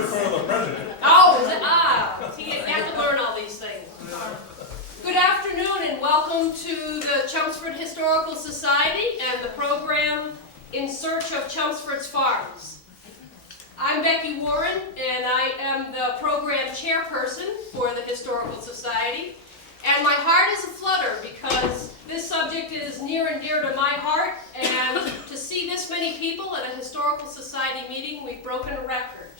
in front of the president. Oh, is it? Ah, see, you have to learn all these things. Good afternoon and welcome to the Chelmsford Historical Society and the program In Search of Chelmsford's Farms. I'm Becky Warren and I am the program chairperson for the Historical Society. And my heart is aflutter because this subject is near and dear to my heart, and to see this many people at a Historical Society meeting, we've broken a record,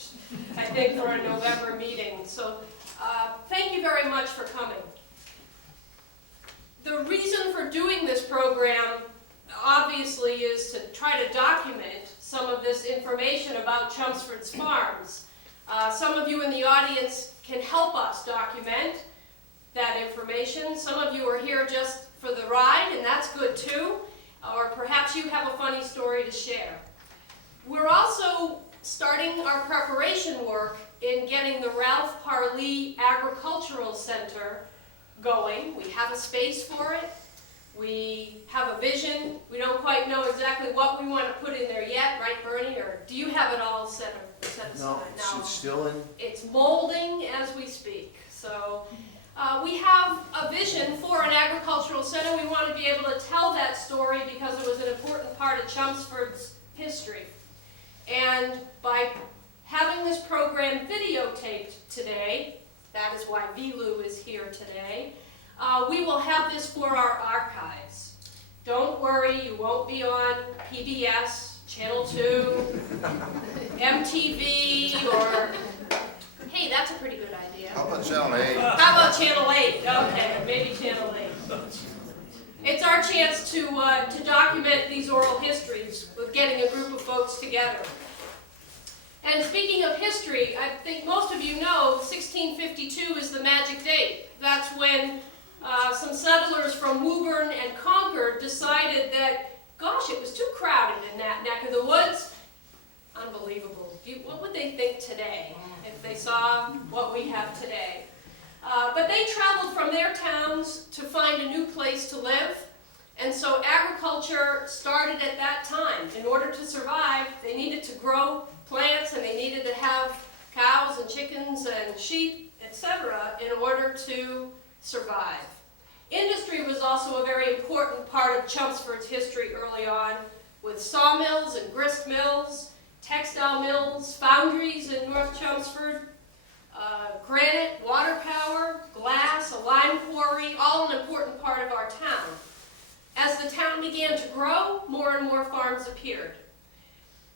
I think, for a November meeting. So thank you very much for coming. The reason for doing this program, obviously, is to try to document some of this information about Chelmsford's farms. Some of you in the audience can help us document that information. Some of you are here just for the ride, and that's good too. Or perhaps you have a funny story to share. We're also starting our preparation work in getting the Ralph Parlee Agricultural Center going. We have a space for it. We have a vision. We don't quite know exactly what we want to put in there yet, right, Bernie? Or do you have it all set aside? No, it's still in. It's molding as we speak. So we have a vision for an agricultural center. We want to be able to tell that story because it was an important part of Chelmsford's history. And by having this program videotaped today, that is why VLU is here today, we will have this for our archives. Don't worry, you won't be on PBS, Channel 2, MTV, or, hey, that's a pretty good idea. How about Channel 8? How about Channel 8? Okay, maybe Channel 8. It's our chance to document these oral histories with getting a group of folks together. And speaking of history, I think most of you know 1652 is the magic date. That's when some settlers from Woburn and Concord decided that, gosh, it was too crowded in that neck of the woods. Unbelievable. What would they think today if they saw what we have today? But they traveled from their towns to find a new place to live. And so agriculture started at that time. In order to survive, they needed to grow plants and they needed to have cows and chickens and sheep, etc., in order to survive. Industry was also a very important part of Chelmsford's history early on, with sawmills and grist mills, textile mills, foundries in North Chelmsford, granite, water power, glass, a lime quarry, all an important part of our town. As the town began to grow, more and more farms appeared.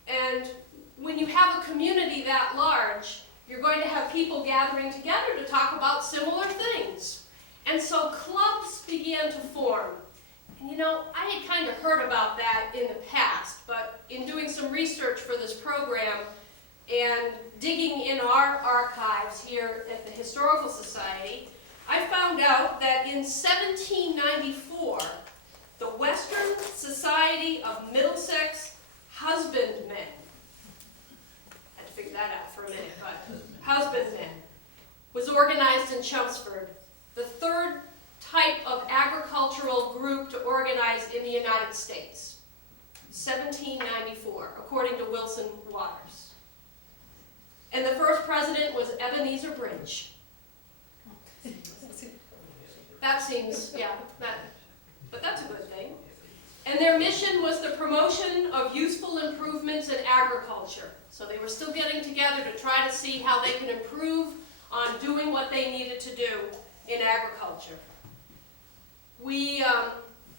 And when you have a community that large, you're going to have people gathering together to talk about similar things. And so clubs began to form. And you know, I had kind of heard about that in the past, but in doing some research for this program and digging in our archives here at the Historical Society, I found out that in 1794, the Western Society of Middlesex Husbandmen, I had to figure that out for a minute, but husbandmen, was organized in Chelmsford, the third type of agricultural group to organize in the United States. 1794, according to Wilson Waters. And the first president was Ebenezer Bridge. That seems, yeah, but that's a good thing. And their mission was the promotion of useful improvements in agriculture. So they were still getting together to try to see how they could improve on doing what they needed to do in agriculture. We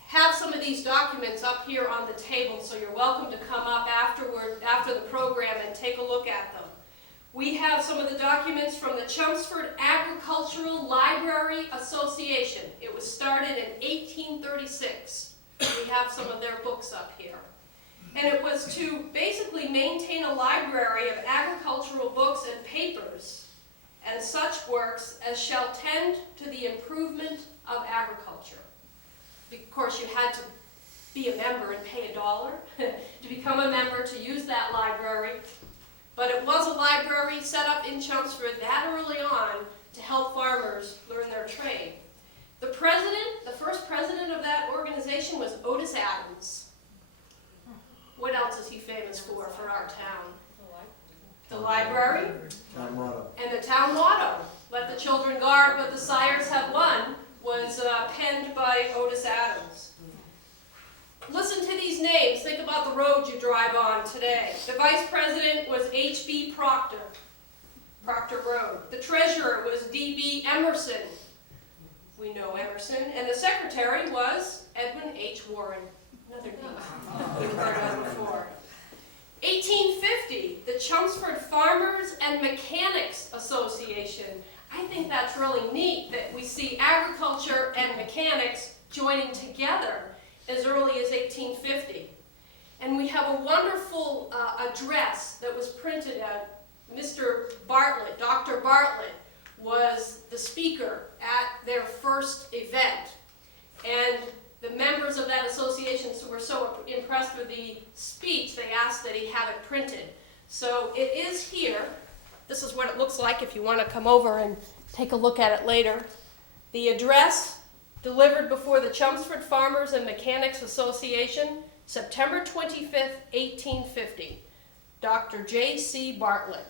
have some of these documents up here on the table, so you're welcome to come up after the program and take a look at them. We have some of the documents from the Chelmsford Agricultural Library Association. It was started in 1836. We have some of their books up here. And it was to basically maintain a library of agricultural books and papers and such works as shall tend to the improvement of agriculture. Of course, you had to be a member and pay $1 to become a member to use that library. But it was a library set up in Chelmsford that early on to help farmers learn their trade. The first president of that organization was Otis Adams. What else is he famous for our town? the library, Town motto. and the town motto, "Let the children guard what the sires have won," was penned by Otis Adams. Listen to these names. Think about the road you drive on today. The vice president was H.B. Proctor, Proctor Road. The treasurer was D.B. Emerson. We know Emerson. And the secretary was Edwin H. Warren. Another name we've heard of before. 1850, the Chelmsford Farmers and Mechanics Association. I think that's really neat that we see agriculture and mechanics joining together as early as 1850. And we have a wonderful address that was printed out. Mr. Bartlett, Dr. Bartlett, was the speaker at their first event. And the members of that association were so impressed with the speech, they asked that he have it printed. So it is here. This is what it looks like if you want to come over and take a look at it later. The address delivered before the Chelmsford Farmers and Mechanics Association, September 25th, 1850. Dr. J.C. Bartlett.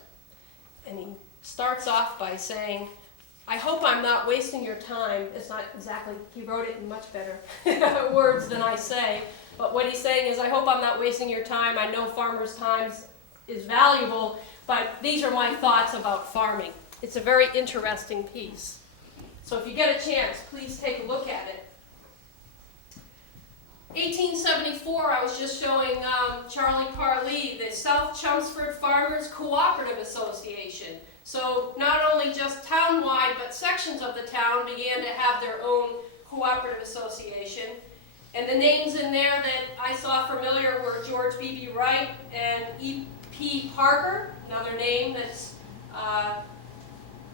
And he starts off by saying, "I hope I'm not wasting your time." It's not exactly, he wrote it in much better words than I say, but what he's saying is, "I hope I'm not wasting your time. I know farmers' time is valuable, but these are my thoughts about farming." It's a very interesting piece. So if you get a chance, please take a look at it. 1874, I was just showing Charlie Parlee, the South Chelmsford Farmers Cooperative Association. So not only just town-wide, but sections of the town began to have their own cooperative association. And the names in there that I saw familiar were George B.B. Wright and E.P. Parker, another name that's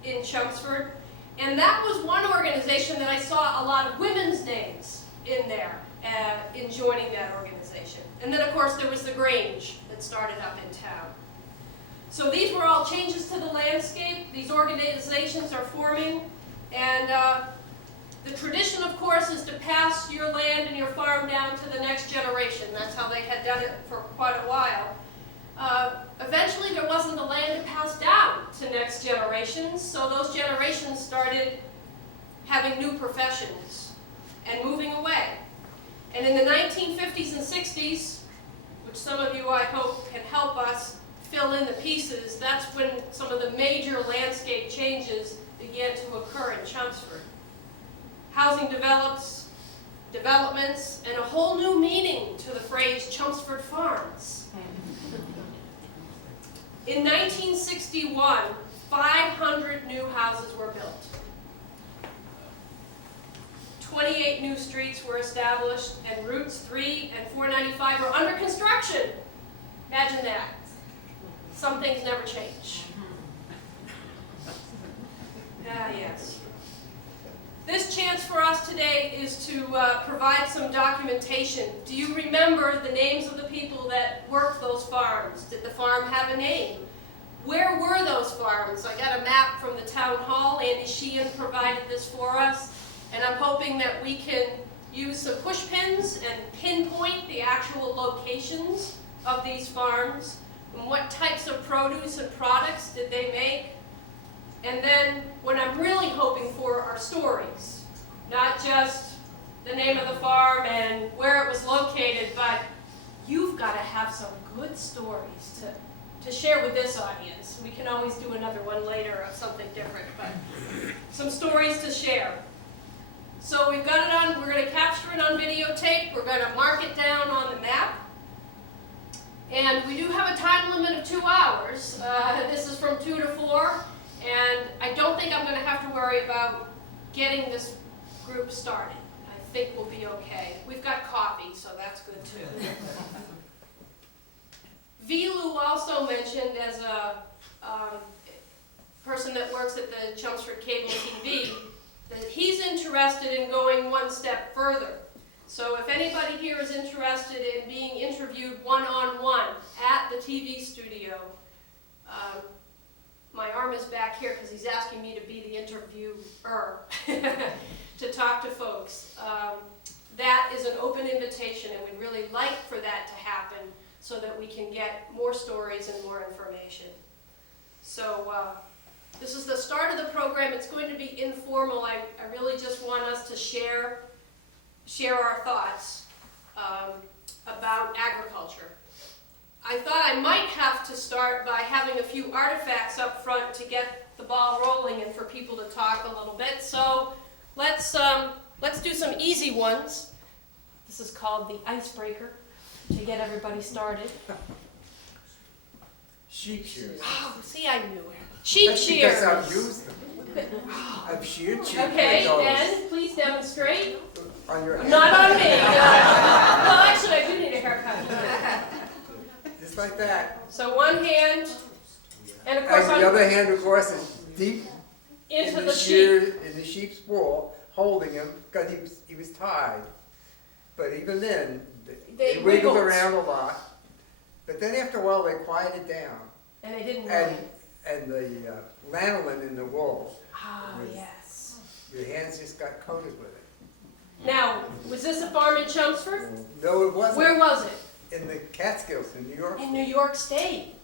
in Chelmsford. And that was one organization that I saw a lot of women's names in there, in joining that organization. And then of course there was the Grange that started up in town. So these were all changes to the landscape. These organizations are forming, and the tradition, of course, is to pass your land and your farm down to the next generation. That's how they had done it for quite a while. Eventually, there wasn't the land to pass down to next generations, so those generations started having new professions and moving away. And in the 1950s and 60s, which some of you, I hope, can help us fill in the pieces, that's when some of the major landscape changes began to occur in Chelmsford. Housing developments, and a whole new meaning to the phrase Chelmsford Farms. In 1961, 500 new houses were built. 28 new streets were established, and routes 3 and 495 were under construction. Imagine that. Some things never change. Yes. This chance for us today is to provide some documentation. Do you remember the names of the people that worked those farms? Did the farm have a name? Where were those farms? I got a map from the town hall. Andy Sheehan provided this for us. And I'm hoping that we can use some push pins and pinpoint the actual locations of these farms and what types of produce and products did they make. And then what I'm really hoping for are stories, not just the name of the farm and where it was located, but you've got to have some good stories to share with this audience. We can always do another one later of something different, but some stories to share. So we've got it on, we're going to capture it on videotape, we're going to mark it down on the map. And we do have a time limit of 2 hours. This is from 2 to 4. And I don't think I'm going to have to worry about getting this group started. I think we'll be okay. We've got coffee, so that's good too. Vilu also mentioned, as a person that works at the Chelmsford Cable TV, that he's interested in going one step further. So if anybody here is interested in being interviewed one-on-one at the TV studio, my arm is back here because he's asking me to be the interviewer to talk to folks. That is an open invitation, and we'd really like for that to happen so that we can get more stories and more information. So this is the start of the program. It's going to be informal. I really just want us to share our thoughts about agriculture. I thought I might have to start by having a few artifacts up front to get the ball rolling and for people to talk a little bit. So let's do some easy ones. This is called the icebreaker to get everybody started. Sheep shears. Oh, see, I knew it. Sheep That's shears. because I've used them. I've sheared sheep Okay, with those Ben, please demonstrate. on your hand. Not on me. Well, actually, I do need a haircut. Just like that. So one hand, and of course And the other hand, of course, is deep into in the shear, sheep. in the sheep's wool, holding him because he was tied. But even then, They they wiggled. wiggled around a lot. But then after a while, they quieted down, And they didn't and know. the lanolin in the wool, Ah, yes. your hands just got coated with it. Now, was this a farm in Chelmsford? No, it wasn't. Where was it? In the Catskills in New York. In New York State.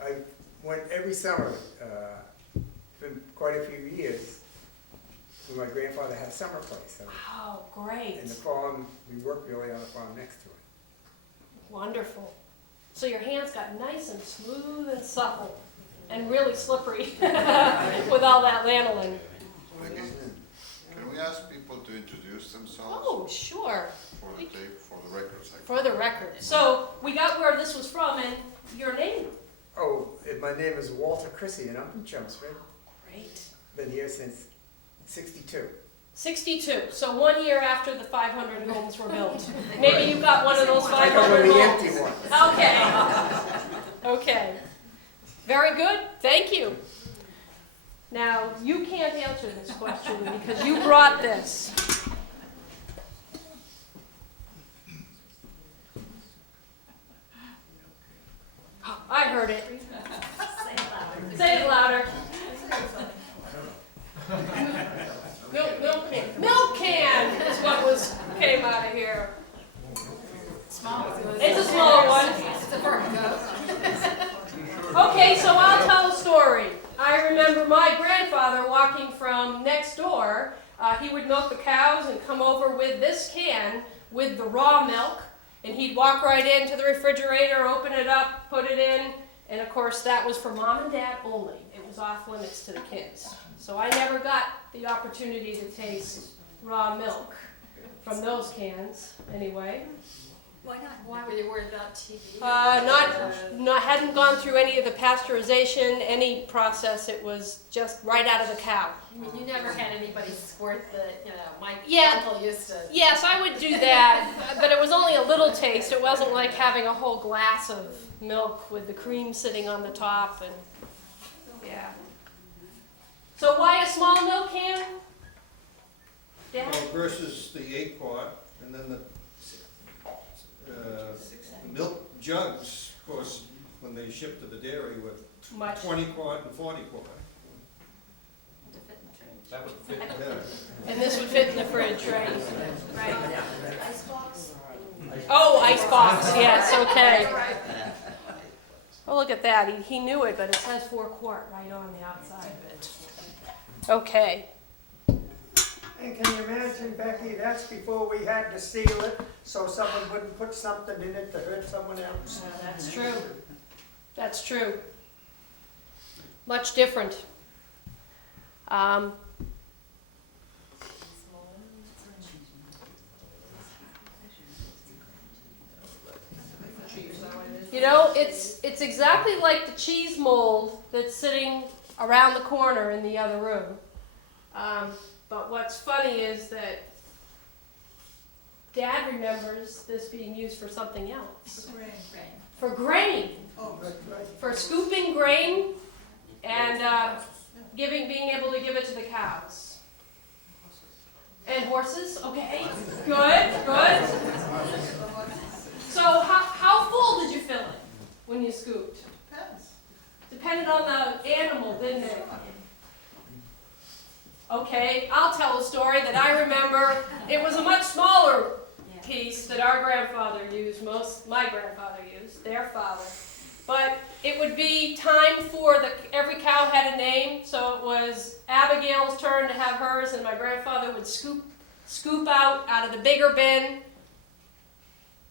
I went every summer, for quite a few years, when my grandfather had a summer place. And Oh, great. in the farm, we worked really on the farm next to it. Wonderful. So your hands got nice and smooth and supple and really slippery with all that lanolin. Becky, can we ask people to introduce themselves Oh, sure. for the tape, for the records? For the record. So we got where this was from and your name. Oh, my name is Walter Chrissy, and I'm from Chelmsford. Great. Been here since '62. 62. So 1 year after the 500 homes were built. Maybe you got one of those I got 500 one of the homes. empty ones. Okay. Okay. Very good. Thank you. Now, you can't answer this question because you brought this. I heard it. Say it louder. Milk can. Milk can is what came out of here. It's a small one. Okay, so I'll tell a story. I remember my grandfather walking from next door. He would milk the cows and come over with this can with the raw milk. And he'd walk right into the refrigerator, open it up, put it in. And of course, that was for mom and dad only. It was off limits to the kids. So I never got the opportunity to taste raw milk from those cans, anyway. Why not? Why were you worried about TV? Hadn't gone through any of the pasteurization, any process. It was just right out of the cow. I mean, you never had anybody squirt the, my Yeah. uncle used to. Yes, I would do that, but it was only a little taste. It wasn't like having a whole glass of milk with the cream sitting on the top and, yeah. So why a small milk can? Dad? Well, versus the 8-quart, and then the milk jugs, of course, when they ship to the dairy with Much. 20-quart and 40-quart. That would fit. Yeah. And this would fit in the fridge, right? Right. Icebox? Oh, icebox, yes, okay. Oh, look at that. He knew it, but it says 4-quart right on the outside of it. Okay. And can you imagine, Becky, that's before we had to seal it, so someone wouldn't put something in it to hurt someone else. That's true. That's true. Much different. You know, it's exactly like the cheese mold that's sitting around the corner in the other room. But what's funny is that Dad remembers this being used for something else. For grain. For scooping grain and being able to give it to the cows. And horses, okay, good. So how full did you fill it when you scooped? Depended on the animal, didn't it? Okay, I'll tell a story that I remember. It was a much smaller piece that our grandfather used, my grandfather used, their father. But it would would be time for every cow had a name, so it was Abigail's turn to have hers, and my grandfather would scoop out of the bigger bin,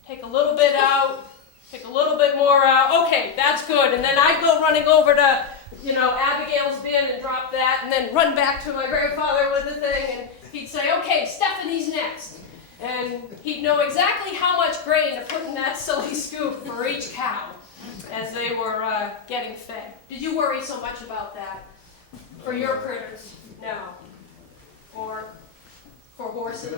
take a little bit out, take a little bit more out. Okay, that's good. And then I'd go running over to, Abigail's bin and drop that, and then run back to my grandfather with the thing, and he'd say, okay, Stephanie's next. And he'd know exactly how much grain to put in that silly scoop for each cow as they were getting fed. Did you worry so much about that for your critters? No. Or for horses?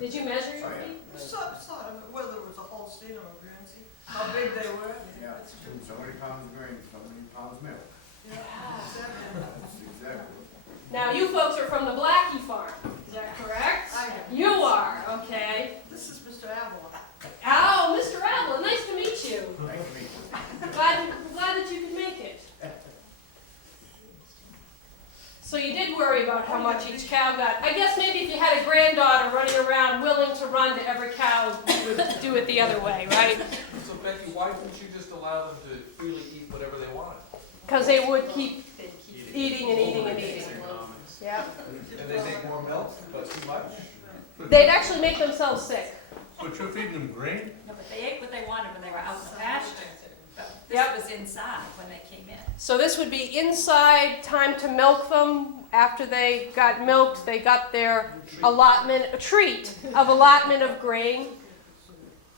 Did you measure your feet? Sort of, whether it was a Holstein or a Guernsey, how big they were. Yeah, so many pounds of grain, so many pounds of milk. Yeah, exactly. That's exactly. Now, you folks are from the Blackie farm, is that correct? I am. You are, okay. This is Mr. Avalon. Oh, Mr. Avalon, nice to meet you. Nice to meet you. Glad that you could make it. So you did worry about how much each cow got. I guess maybe if you had a granddaughter running around willing to run to every cow, you would do it the other way, right? So Becky, why couldn't you just allow them to freely eat whatever they wanted? Because they would keep eating and eating and eating. Yeah. And they make more milk, but too much? They'd actually make themselves sick. But you're feeding them grain? No, but they ate what they wanted when they were out in the pasture. But Yep. this was inside when they came in. So this would be inside, time to milk them. After they got milked, they got their allotment, a treat of allotment of grain.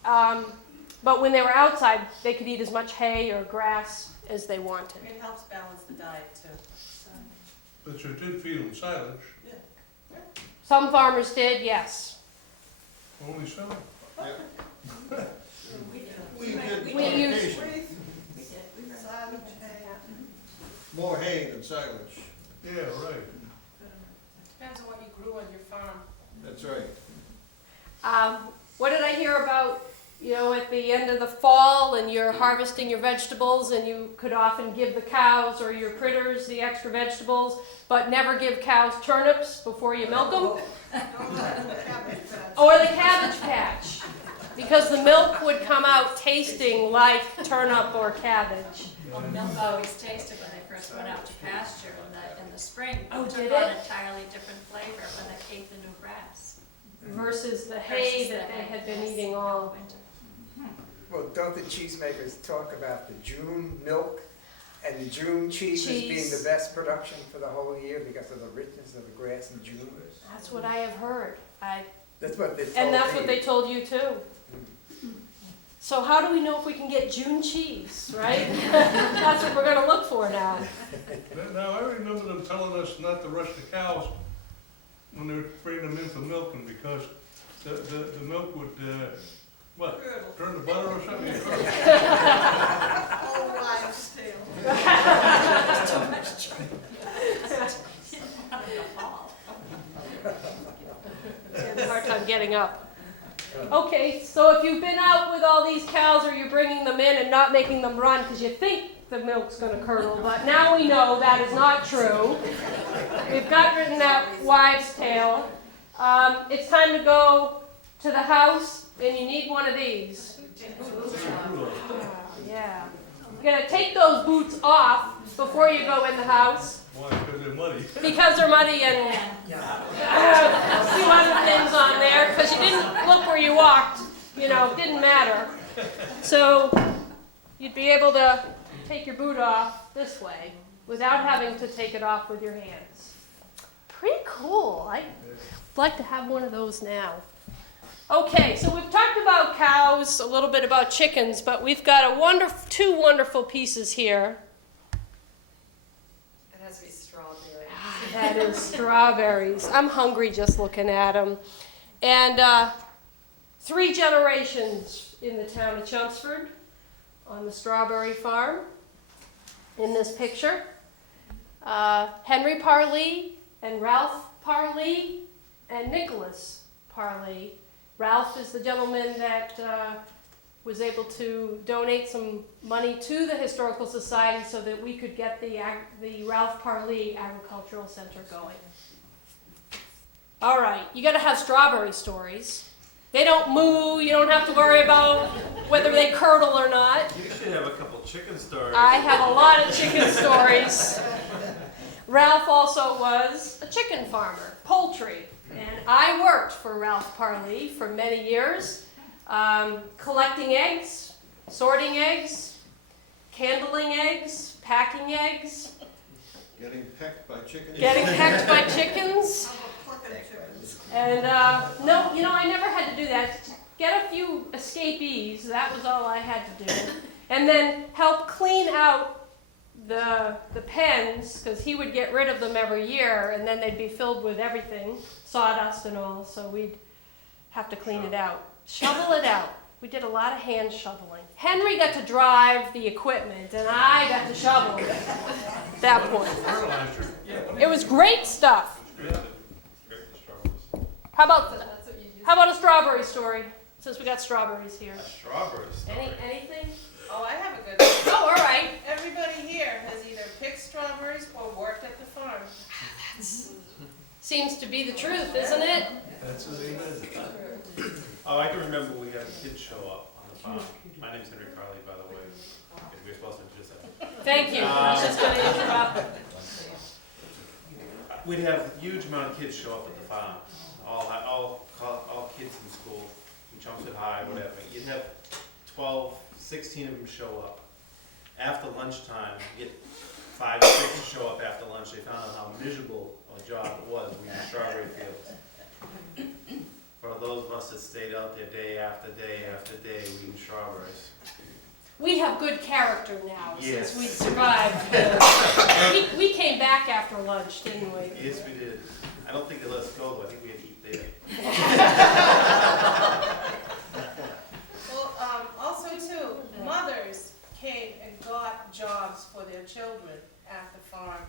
But when they were outside, they could eat as much hay or grass as they wanted. It helps balance the diet too. But you did feed them silage, Some farmers did, yes. only some. We did We on use- occasion. Silage hay. More hay than silage. Yeah, right. Depends on what you grew on your farm. That's right. What did I hear about, at the end of the fall and you're harvesting your vegetables and you could often give the cows or your critters the extra vegetables, but never give cows turnips before you milk them? Or the cabbage patch, because the milk would come out tasting like turnip or cabbage. Well, the milk always tasted when they first went out to pasture in the spring. Oh, It did took on it? an entirely different flavor when they ate the new grass. Versus the hay Versus that the they hay, had been yes, eating all all. winter. Well, don't the cheesemakers talk about the June milk and the June cheese as being Cheese. the best production for the whole year because of the richness of the grass in June? That's what I have heard. That's what they told And that's what me. they told you too. So how do we know if we can get June cheese, right? That's what we're gonna look for now. Now, I remember them telling us not to rush the cows when they were bringing them in for milking because the milk would, turn to butter or something? Old wives' tale. I have a hard time getting up. Okay, so if you've been out with all these cows or you're bringing them in and not making them run because you think the milk's going to curdle, but now we know that is not true. We've got written that wives' tale. It's time to go to the house, and you need one of these. Yeah. You're going to take those boots off before you go in the house Why, because they're muddy. because they're muddy and a few other things on there because you didn't look where you walked. It didn't matter. So you'd be able to take your boot off this way without having to take it off with your hands. Pretty cool. I'd like to have one of those now. Okay, so we've talked about cows, a little bit about chickens, but we've got two wonderful pieces here. It has to be strawberry. That is strawberries. I'm hungry just looking at them. And 3 generations in the town of Chelmsford on the strawberry farm in this picture. Henry Parley and Ralph Parley and Nicholas Parley. Ralph is the gentleman that was able to donate some money to the Historical Society so that we could get the Ralph Parley Agricultural Center going. All right, you got to have strawberry stories. They don't moo, you don't have to worry about whether they curdle or not. You should have a couple chicken stories. I have a lot of chicken stories. Ralph also was a chicken farmer, poultry. And I worked for Ralph Parley for many years, collecting eggs, sorting eggs, candling eggs, packing eggs, Getting pecked by chickens. getting pecked by chickens. Plucking chickens. And no, you know, I never had to do that. Get a few escapees, that was all I had to do. And then help clean out the pens, because he would get rid of them every year, and then they'd be filled with everything, sawdust and all, so we'd have to clean it out. Shovel it out. We did a lot of hand shoveling. Henry got to drive the equipment, and I got to shovel at that point. Fertilizer. It was great stuff. Great for strawberries. How about a strawberry story, since we got strawberries here? Strawberries. Anything? Oh, I have a good one. Oh, all right. Everybody here has either picked strawberries or worked at the farm. Seems to be the truth, isn't it? That's what it is. Oh, I can remember we had kids show up on the farm. My name's Henry Carley, by the way. If you're supposed to introduce that. Thank you. I was just going to interrupt. We'd have a huge amount of kids show up at the farm. All kids in school, in Chelmsford High, whatever. You'd have 12, 16 of them show up. After lunchtime, you get 5 or 6 to show up after lunch. They found out how miserable a job it was weeding strawberry fields. For those of us that stayed out there day after day after day weeding strawberries. We have good character now, Yes. since we survived. We came back after lunch, didn't we? Yes, we did. I don't think they let us go though. I think we had to eat there. Well, also too, mothers came and got jobs for their children at the farm,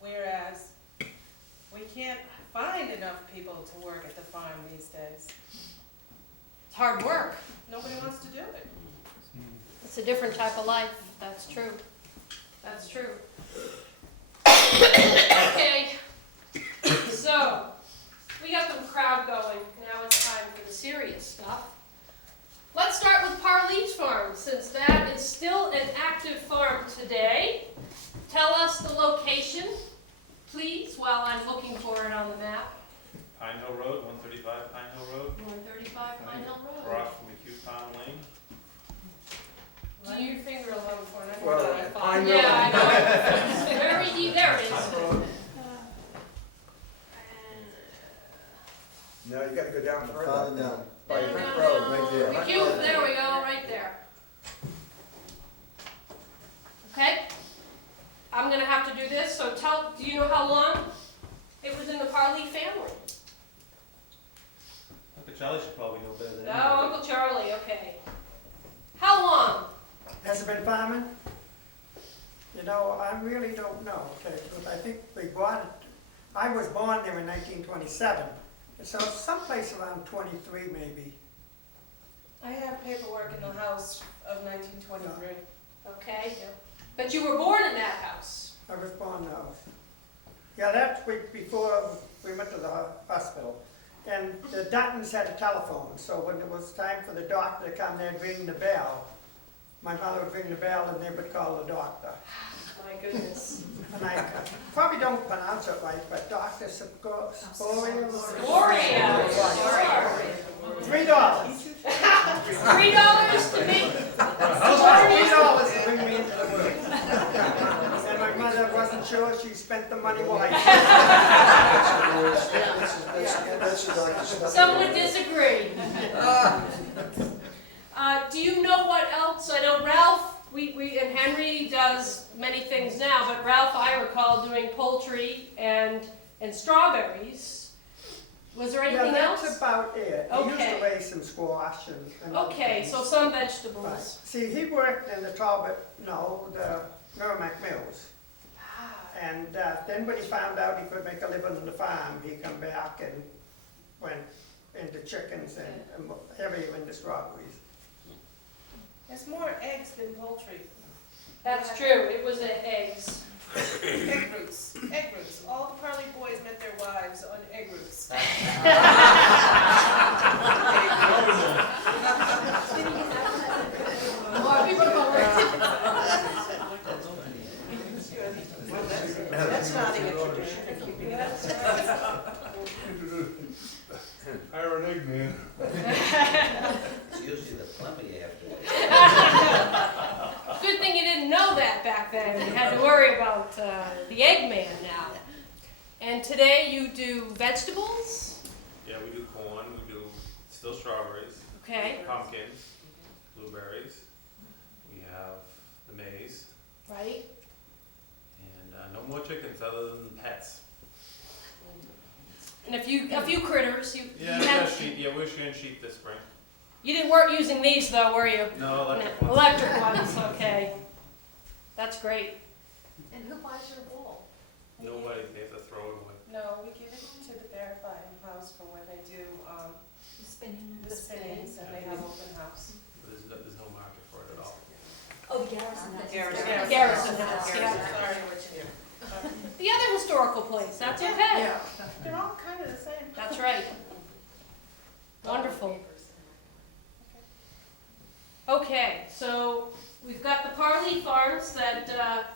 whereas we can't find enough people to work at the farm these days. It's hard work. Nobody wants to do it. It's a different type of life. That's true. That's true. Okay. So, we got the crowd going. Now it's time for the serious stuff. Let's start with Parley's Farm, since that is still an active farm today. Tell us the location, please, while I'm looking for it on the map. Pine Hill Road, 135 Pine Hill Road, 135 Pine Hill Road. across from McHugh Farm Lane. Do your finger alone for it. I know Well, what I thought. I know. Yeah, I know. It's very deep. There it is. No, you gotta go down further. Farther down. By Down, Brick down, Road, down. right there. McHugh, there we go, right there. Okay? I'm gonna have to do this, so do you know how long it was in the Parley family? Uncle Charlie should probably know better than No, anybody. Uncle Charlie, okay. How long? Has it been farming? You know, I really don't know, okay, but I think we bought it, I was born there in 1927, so someplace around 23 maybe. I have paperwork in the house of 1923. Okay. But you were born in that house. I was born now. Yeah, that's before we went to the hospital. And the Duttons had a telephone, so when it was time for the doctor to come, they'd ring the bell. My mother would ring the bell and they would call the doctor. My goodness. And I probably don't pronounce it right, but Dr. Sporia. Gloria. $3. $3 to me. $3 to bring me into the world. And my mother wasn't sure she spent the money wisely. Some would disagree. Do you know what else? I know Ralph, and Henry does many things now, but Ralph, I recall doing poultry and strawberries. Was there anything Yeah, else? that's about it. He used Okay. to raise some squash and other Okay, things. so some Right. vegetables. See, he worked in the the Merrimack Mills. And then when he found out he could make a living on the farm, he come back and went into chickens and heavier into strawberries. There's more eggs than poultry. That's true, it was eggs. Egg roots. Egg roots. All the Parley boys met their wives on egg roots. know that back then. You had to worry about the Eggman now. And today you do vegetables? Yeah, we do corn, we do still strawberries, Okay, pumpkins, blueberries. We have the maize, right? and no more chickens other than pets. And a few critters. You Yeah, you, we had, got sheep. Yeah, we're shearing sheep this spring. you weren't using these though, were you? No electric ones. Electric ones, okay. That's great. And who buys your wool? Nobody pays to throw it away. No, we give it to the Verify House for when they do, Spinning. the spinnings and they have open house. There's no market for it at all. Oh, the Garrison. Garrison House, yeah. Sorry. The other historical place, that's okay. Yeah. They're all kind of the same. That's right. Wonderful. Okay, so we've got the Parley Farms that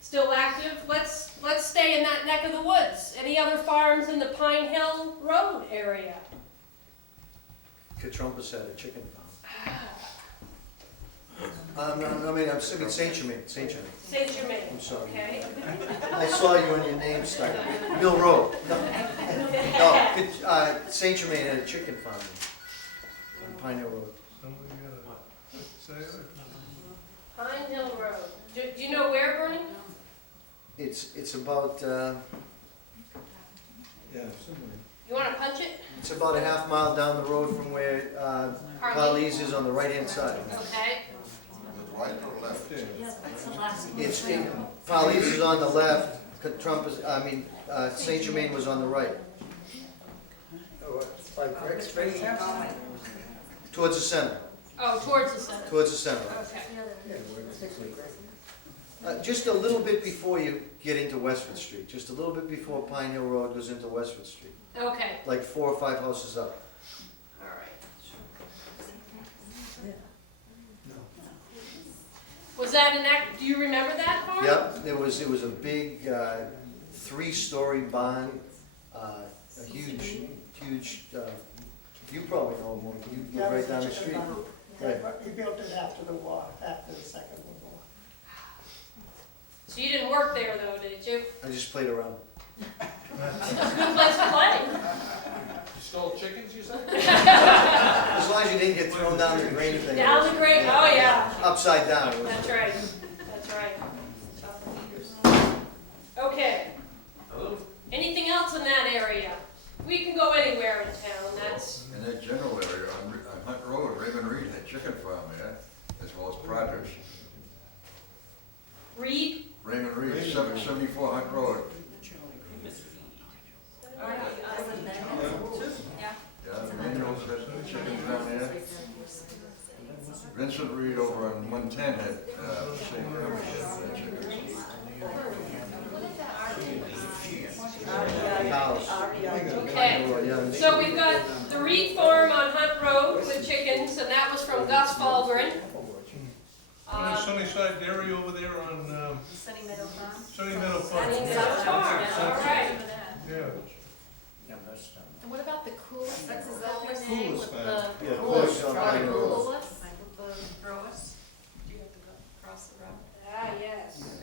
still active. Let's stay in that neck of the woods. Any other farms in the Pine Hill Road area? Katrumpus had a chicken farm. I'm thinking Saint Germain, Saint Germain. I'm sorry. Okay. I saw you on your name stuck. Mill Road. No, Saint Germain had a chicken farm on Pine Hill Road. Somebody gotta say it. Pine Hill Road. Do you know where, Bernie? It's about, Yeah, somewhere. You want to punch it? it's about a half mile down the road from where Harley's is on the right-hand side. Okay. Right or left? That's the last one. It's, Harley's is on the left, Saint Germain was on the right, Oh, it's like Greg's Freddy's house? towards the center, Oh, towards the center. towards the center. Okay. Yeah, we're particularly Greg. Just a little bit before you get into Westford Street, just a little bit before Pine Hill Road goes into Westford Street, Okay. like 4 or 5 houses up. All right. Was that an act? Do you remember that farm? Yep, it was a big 3-story barn, a huge, you probably know one, you live right down the street. Right. But he built it after the war, after the Second World War. So you didn't work there though, did you? I just played around. Good place to play. You stole chickens, you said? As long as you didn't get thrown down the green thing. Down the grade. Oh yeah. Upside down. It was. That's right. That's right. Okay. Anything else in that area? We can go anywhere in town. That's In that general area, on Hunt Road, Raymond Reed had chicken farm there, as well as produce. Reed. Raymond Reed, 74 Hunt Road. Yeah, Manuel's had chickens down there. Vincent Reed over on 110 had, St. Mary's had chickens. Cows. Okay. So we've got the Reed Farm on Hunt Road with chickens, and that was from Gus Falgren. And Sunnyside Dairy over there on Sunny Meadow Farm. Sunny Meadow Farm. South Farm. All right. Yeah. And what about the Coolest? Is that their name Coolest with farm. the? Yeah, Coolest on Pine Road. Coolest, with the growers? Do you have to go across the road? Ah, yes.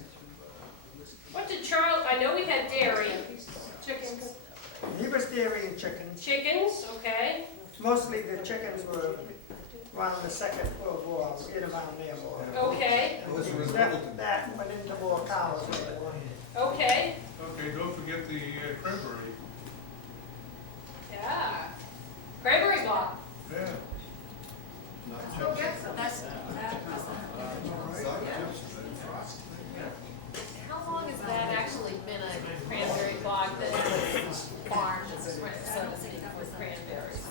What did Charles? I know we had dairy, chickens. He was dairy and chickens. Chickens, okay. Mostly the chickens were around the Second World War, in around there more. Okay. That went into more cows later on. Okay. Okay, don't forget the cranberry. Yeah. Cranberry bog. Yeah. That's, How long has that actually been a cranberry bog that is farmed, so to speak, with cranberries?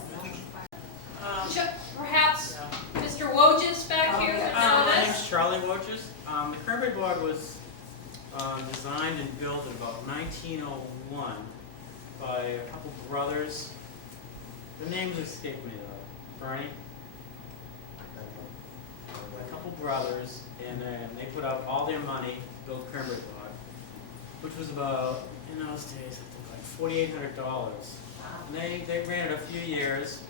Perhaps Mr. Wojcik back here would know My this? name's Charlie Wojcik. The cranberry bog was designed and built in about 1901 by a couple brothers. The names escape me though. Bernie? A couple brothers, and they put out all their money to build cranberry bog, which was about, in those days, I think like $4,800. And they ran it a few years,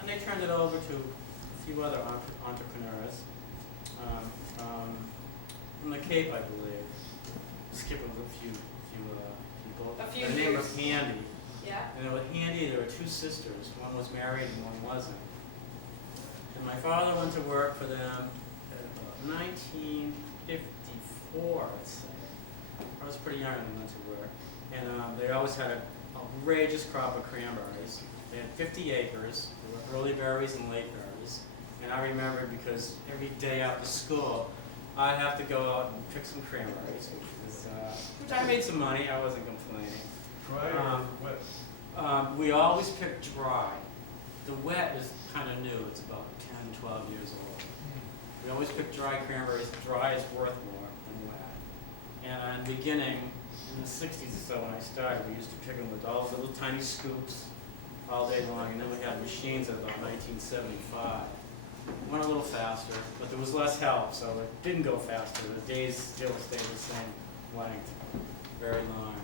and they turned it over to a few other entrepreneurs. from the Cape, I believe. Skip a few people. A few The name years. of Handy. Yeah. And with Handy, there were two sisters. One was married and one wasn't. And my father went to work for them in about 1954, I'd say. I was pretty young when I went to work. And they always had an outrageous crop of cranberries. They had 50 acres. There were early berries and late berries. And I remember because every day after school, I'd have to go out and pick some cranberries, which I made some money. I wasn't complaining. Dry or wet? We always picked dry. The wet is kind of new. It's about 10, 12 years old. We always picked dry cranberries. Dry is worth more than wet. And in the beginning, in the 60s or so when I started, we used to pick them with all the little tiny scoops all day long. And then we had machines at about 1975. Went a little faster, but there was less help, so it didn't go faster. The days still stayed the same length, very long.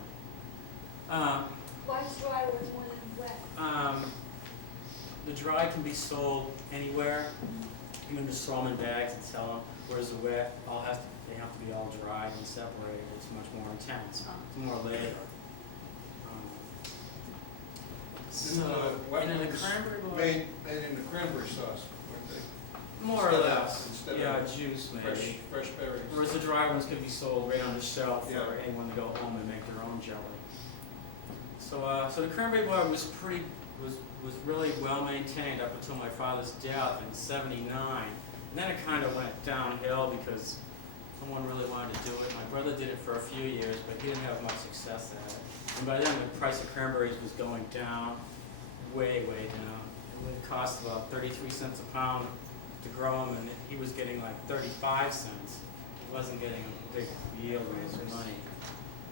Why is dry worth more than wet? The dry can be sold anywhere. You can just throw them in bags and sell them, whereas the wet, they have to be all dried and separated. It's much more intense. It's more labor. And in the cranberry board, Made in the cranberry sauce, weren't they? more or Instead of- less, instead yeah, of juice maybe. Fresh berries. Whereas the dry ones could be sold right on the shelf Yeah. for anyone to go home and make their own jelly. So the cranberry board was really well maintained up until my father's death in '79. And then it kind of went downhill because someone really wanted to do it. My brother did it for a few years, but he didn't have much success at it. And by then the price of cranberries was going down, way, way down. It would cost about 33 cents a pound to grow them, and he was getting like 35 cents. He wasn't getting a big yield on his money.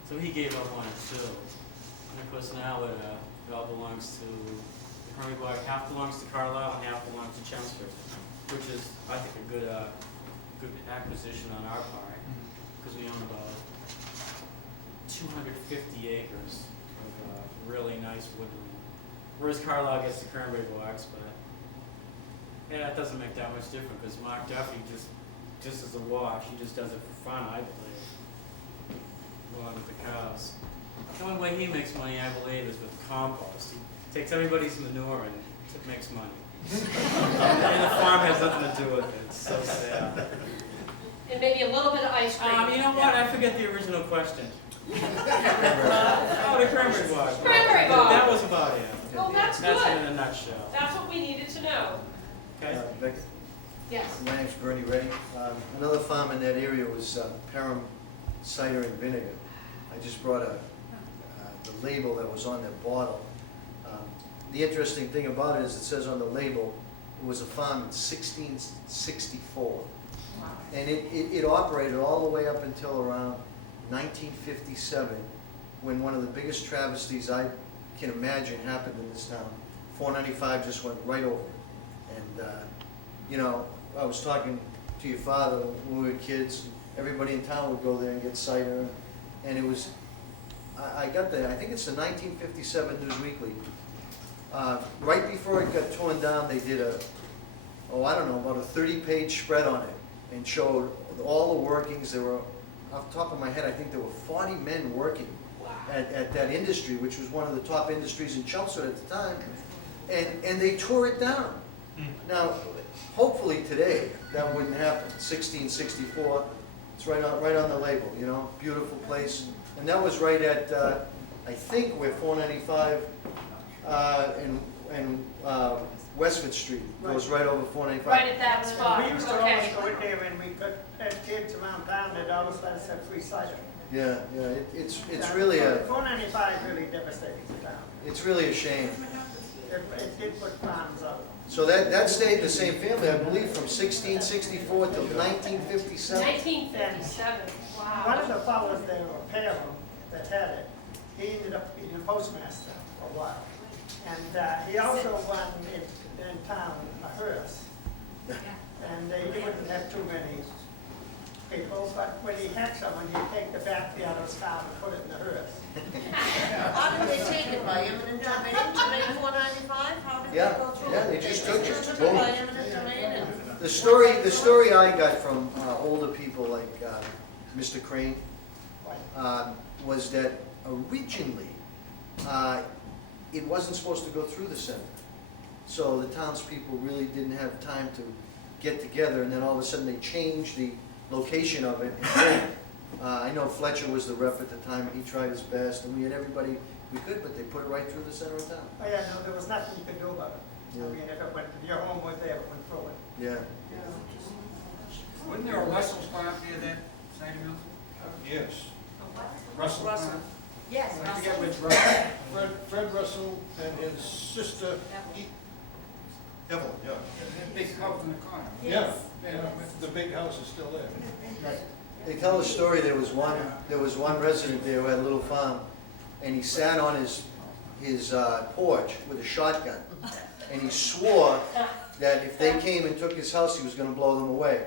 So he gave up on it too. And of course now it all belongs to, the cranberry board half belongs to Carlisle and half belongs to Chelmsford, which is, I think, a good acquisition on our part, because we own about 250 acres of really nice woodland. Whereas Carlisle gets the cranberry bogs, but yeah, it doesn't make that much difference because Mark Duffy just as a wash, he just does it for fun, I believe, along with the cows. The only way he makes money, I believe, is with compost. He takes everybody's manure and makes money. And the farm has nothing to do with it. It's so sad. And maybe a little bit of ice cream. You know what? I forget the original question. Oh, the cranberry bog. Cranberry bog. That was about it. Well, that's That's it good. in a nutshell. That's what we needed to know. Okay. Becky? Yes. My name's Bernie Ray. Another farm in that area was Perham Cider and Vinegar. I just brought the label that was on their bottle. The interesting thing about it is it says on the label, it was a farm in 1664. And it operated all the way up until around 1957, when one of the biggest travesties I can imagine happened in this town. 495 just went right over it. And, you know, I was talking to your father when we were kids. Everybody in town would go there and get cider. And it was, I got the, I think it's the 1957 News Weekly. Right before it got torn down, they did I don't know, about a 30-page spread on it and showed all the workings. There were, off the top of my head, I think there were 40 men working at that industry, which was one of the top industries in Chelmsford at the time. And they tore it down. Now, hopefully today, that wouldn't happen. 1664, it's right on the label, you know, beautiful place. And that was right at, I think, where 495 and Westford Street goes right over 495. Right at that spot. We used to Okay. always go in there when we could have kids around town that always let us have free cider. Yeah, it's really a, 495 really devastated the town. it's really a shame. It did put farms up. So that stayed the same family, I believe, from 1664 till 1957. 1957. Wow. One of the fellows there, or pair of them, that had it, he ended up being a postmaster for a while. And he also won in town a hearse. And they wouldn't have too many people, but when he had someone, he'd take the battery out of his car and put it in the hearse. How did they take it, by eminent domain, to make 495? How did they Yeah, go through it? yeah, they just took it. Boom. By eminent domain and... The story I got from older people like Mr. Crane, was that originally, it wasn't supposed to go through the center. So the townspeople really didn't have time to get together, and then all of a sudden they changed the location of it. And then, I know Fletcher was the rep at the time, and he tried his best, and we had everybody we could, but they put it right through the center of town. Oh, yeah, no, there was nothing you could do about it. Yeah. I mean, if it went, if your home was there, it went through it. Yeah. Wasn't there a Russell's farm near that, St. Mills? Yes. Russell. Russell. Yes, I forget Russell. which Russell. Fred Russell and his sister, Evelyn, yeah. That big house in the corner. Yeah, Yes. the big house is still there. They tell a story, there was one resident there who had a little farm, and he sat on his porch with a shotgun, and he swore that if they came and took his house, he was gonna blow them away.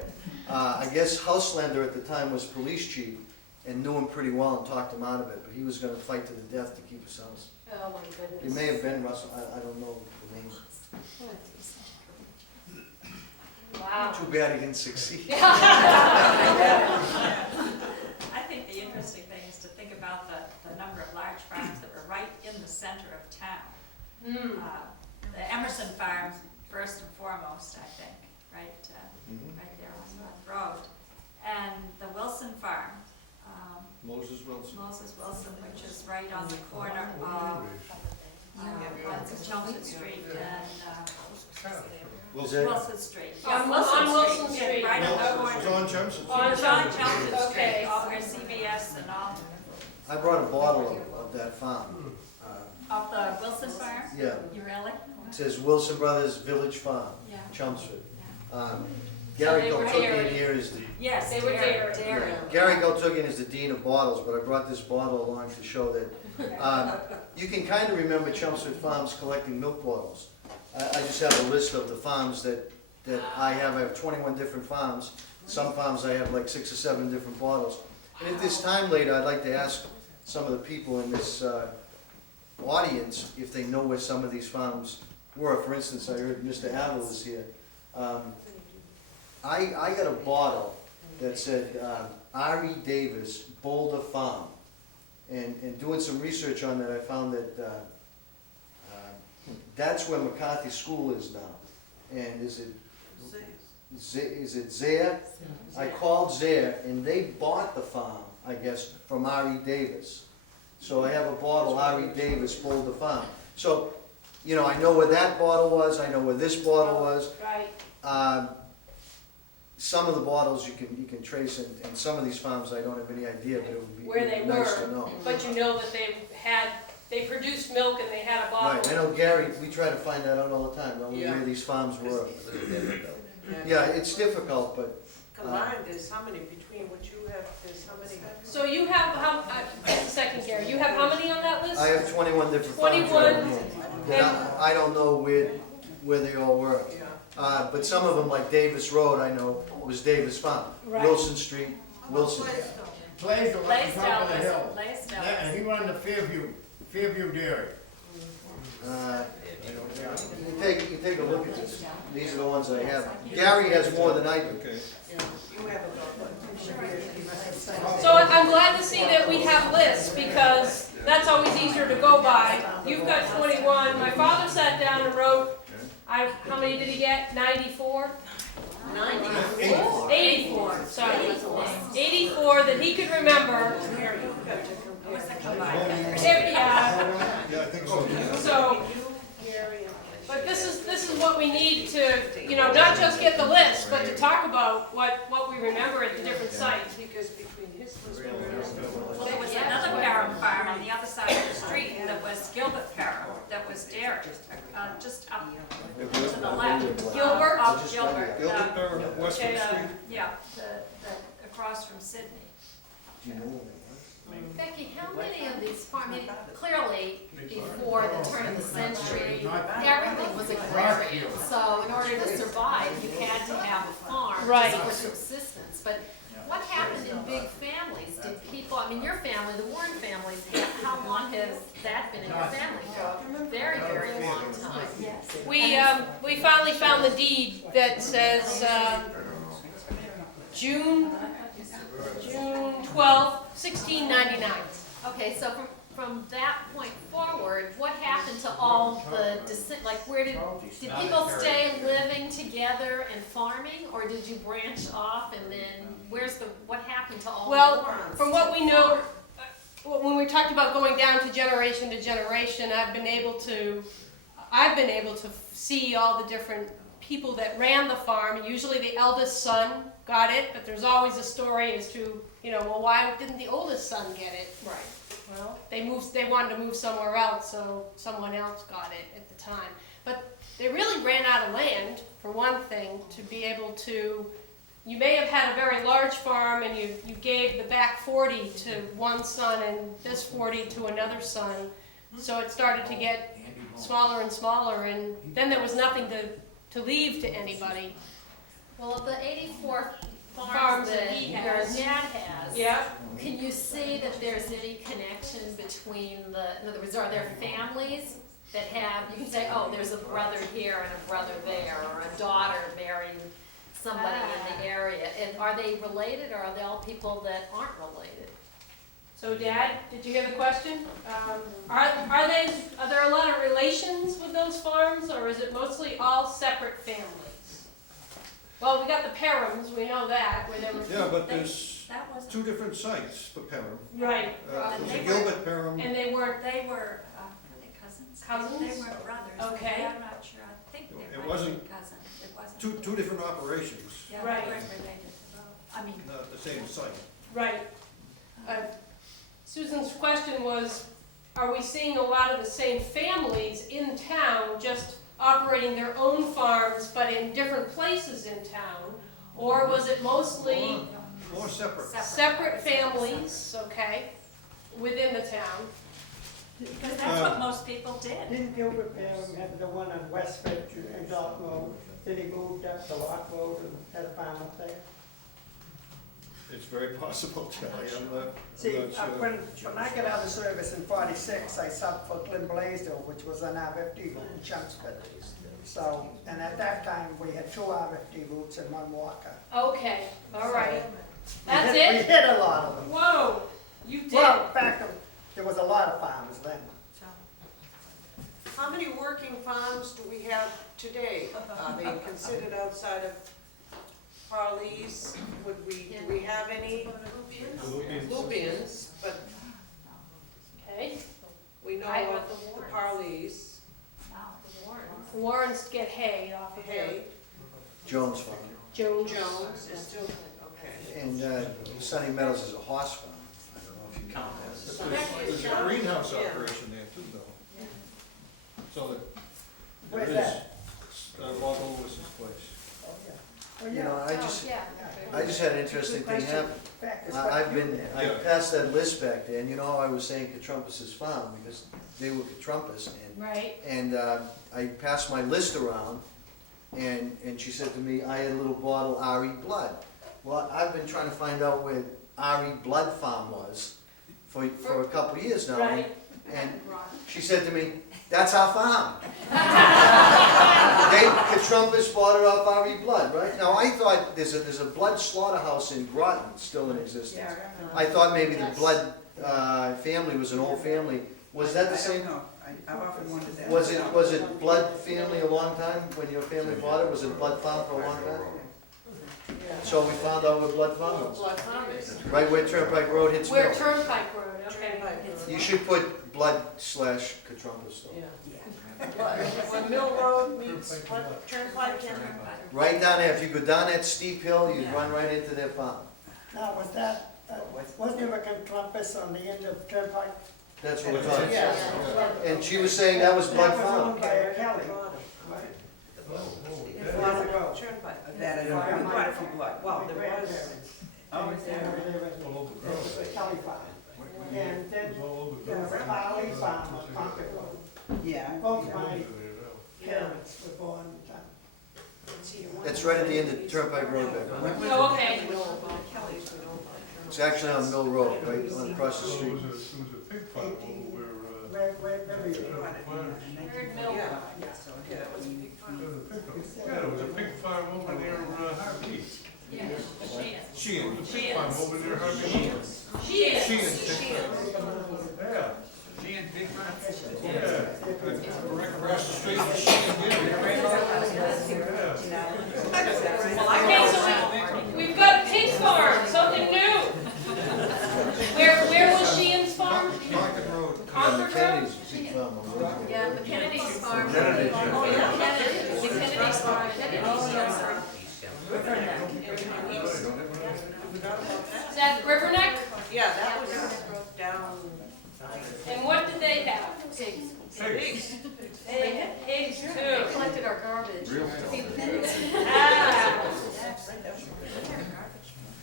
I guess Houselander at the time was police chief, and knew him pretty well and talked him out of it, but he was gonna fight to the death to keep his house. Oh, my goodness. It may have been Russell, I don't know the name. Wow. Too bad he didn't succeed. I think the interesting thing is to think about the number of large farms that were right in the center of town. Mm. The Emerson Farm, first and foremost, I think, right, Mhm. right there on North Road. And the Wilson Farm, Moses Wilson. Moses Wilson, which is right on the corner of Chelmsford Street and Wilson. Wilson Street. On Yeah, Wilson yeah, Street. right on the It corner. was on Chelmsford. On Chelmsford Street, Okay. all where CVS and all, I brought a bottle of that farm. of the Wilson Farm? Yeah, You really? it says Wilson Brothers Village Farm, Yeah. Chelmsford. So Gary they were Gotukian dairy. here is the, Yes, They were dairy, dairy. dairy. Gary Gotukian is the dean of bottles, but I brought this bottle along to show that, you can kind of remember Chelmsford Farms collecting milk bottles. I just have a list of the farms that I have 21 different farms. Some farms I have like 6 or 7 different bottles. And at this time later, I'd like to ask some of the people in this audience if they know where some of these farms were. For instance, I heard Mr. Avil is here. I got a bottle that said R.E. Davis Boulder Farm. And doing some research on that, I found that that's where McCarthy School is now. And is it Zaire? I called Zaire, and they bought the farm, I guess, from R.E. Davis. So I have a bottle, R.E. Davis Boulder Farm. So, you know, I know where that bottle was, I know where this bottle was. Right. Some of the bottles you can trace, and some of these farms I don't have any idea, but it would be Where they nice to were, know. but you know that they produced milk and they had a bottle. Right, I know Gary, we try to find that out all the time, don't we, Yeah. where these farms were. Yeah, it's difficult, but Combined, there's how many, between what you have, there's how many? So you have, just a second, Gary, you have how many on that list? I have 21 different farms right 21, here. And I don't know where they all were. But some of them, like Davis Road, I know, was Davis Farm. Right. Wilson Street, Wilson. Blaisdell at the top of the hill. Blaisdell. Yeah, and he run the Fairview Dairy. You take a look at this. These are the ones I have. Gary has more than I do. Okay. You have So I'm glad to see that we have lists, because that's always easier to go by. You've got 21, my father sat down and wrote, how many did he get? 94? 84, sorry. 84 that he could remember. What's the combined? Yeah, Yeah, I think so. so, but this is what we need to, you know, not just get the list, but to talk about what we remember at the different sites. Because between his Well, there was another Parham farm on the other side of the street that was Gilbert Parham, that was dairy, just up to the left. Gilbert? Of Gilbert. Gilbert Parham, Westwood Okay, Street. Yeah, across from Sydney. Do you know where they Becky, how many of these farms, I mean, clearly, before the turn of the century, everything was agrarian. So in order to survive, you had to have a farm Right. for subsistence. But what happened in big families? Did people, I mean, your family, the Warren families, how long has that been in your family? For a very, very long time. We finally found the deed that says, June June 12th, 1699. Okay, so from that point forward, what happened to all the, like, where did people stay living together and farming, or did you branch off and then, what happened to all the Well, farms? from what we know, when we talked about going down to generation, I've been able to see all the different people that ran the farm. Usually the eldest son got it, but there's always a story as to, well, why didn't the oldest son get it? Right. Well, they wanted to move somewhere else, so someone else got it at the time. But they really ran out of land, for one thing, to be able to, you may have had a very large farm and you gave the back 40 to one son and this 40 to another son. So it started to get smaller and smaller, and then there was nothing to leave to anybody. Well, of the 84 Farms farms that that he your has. dad has, Yeah. can you see that there's any connection between in other words, are there families that have, you can say, oh, there's a brother here and a brother there, or a daughter marrying somebody in the area, and are they related, or are they all people that aren't related? So Dad, did you hear the question? Are there a lot of relations with those farms, or is it mostly all separate families? Well, we got the Perhams, we know that, where there were. Yeah, but there's That wasn't. two different sites for Pelham. Right, There's a Gilbert Pelham. and they were, Were they cousins? Cousins? They were brothers. Okay. I'm not sure. I think they It might have wasn't been cousins. It wasn't. two different operations, Yeah, Right. they weren't related to both. I mean, not the same site. right. Susan's question was, are we seeing a lot of the same families in town just operating their own farms but in different places in town? Or was it mostly More separate. separate families, okay, within the town? because that's what most people did. Didn't Gilbert Perham have the one on West Fifth and Dock Road? Then he moved up to Lock Road and had a farm up there? It's very possible, Charlie, I'm not See, sure. when I got out of service in '46, I subbed for Glen Blaisdell, which was an R50 route in Chelmsford. So, and at that time, we had two R50 routes and one Walker. Okay, all right. That's We it? hit a lot of them. Whoa, you did. Well, back then, there was a lot of farms then. How many working farms do we have today? Are they considered outside of Parleys? Do we have any? Lubians, but Okay, we know I of want the the Warrens. Parleys, the Warrens get hay off of Hay, their Jones Farm. Jones. Jones is still, okay. And Sunny Meadows is a horse farm. I don't know if you count that. But there's a greenhouse operation there too, though. So that Where's there that? is, Walter Lewis's place. Oh, yeah. Oh, You yeah. know, Yeah. I just had an interesting thing happen. Fact, it's what I've you been, did. I passed that list back there, and you know how I was saying Catrumpus's farm, because they were Catrumpus, Right, and I passed my list around, and she said to me, I had a little bottle RE Blood. Well, I've been trying to find out where RE Blood Farm was for a couple of years now. right. And she said to me, that's our farm. Catrumpus bought it off RE Blood, right? Now, I thought there's a blood slaughterhouse in Groton still in existence. I thought maybe the Blood family was an old family. Was that the same? I've often wondered that. Was it Blood family a long time when your family bought it? Was it Blood Farm for a long time? So we found out where Blood Farm was. Blood farm is. Right where Turnpike Road hits Where Mill. Turnpike Road, okay. You should put Blood/Catrumpus though. When Mill Road meets Turnpike and. Right down there, if you go down that steep hill, you run right into their farm. Now, was that, wasn't there a Catrumpus on the end of Turnpike? That's what we're talking Yeah. about. And she was saying that was Blood That was Farm. owned by a Kelly. Long ago. Turnpike. That I don't, we bought it from Blood. Well, My there was. grandparents. Oh, They there. were- It was a Kelly farm. And then there was a Farley farm on Concord Road. Yeah. Both my parents were born in town. It's right at the end of Turnpike Road back. Oh, okay. It's actually on Mill Road, right across the So street. it was a pig farm over Where Billy was. Third Mill. Yeah. So, yeah. Yeah, there was a pig farm over near Harvey. Sheehan. Pig farm over there, Harvey. She is. Sheehan. Yeah. Yeah. Right across the street from Sheehan Dairy. Okay, so we've got a pig farm, something new. Where was Sheehan's farm? Market Road. Concord Road? Kennedy's big farm on Woodward. Yeah, the Kennedy's farm. Kennedy's, Oh, yeah, Kennedy, the Kennedy's farm, Is that Riverneck? Yeah, that was down. And what did they have? Pigs. Pigs. They had pigs They too. collected our garbage. Real Ah.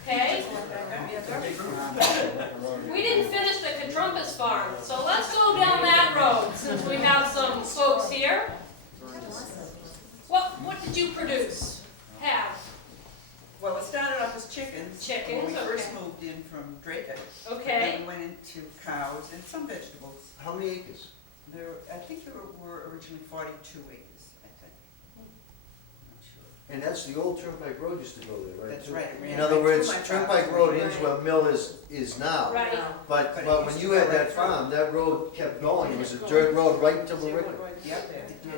Okay. We didn't finish the Catrumpus farm, so let's go down that road since we have some folks here. What did you produce? Have? Well, it started off as chickens. Chickens, When we first okay. moved in from Drayton. Okay. Then we went into cows and some vegetables. How many acres? I think there were originally 42 acres, I think. Not sure. And that's the old Turnpike Road used to go there, right? That's too? right, it ran In right other through words, my father's Turnpike Road land. is where Mill is now. Right. But But it when used you to had go that right through. farm, that road kept going. It was a dirt road right to River. Yep, it did.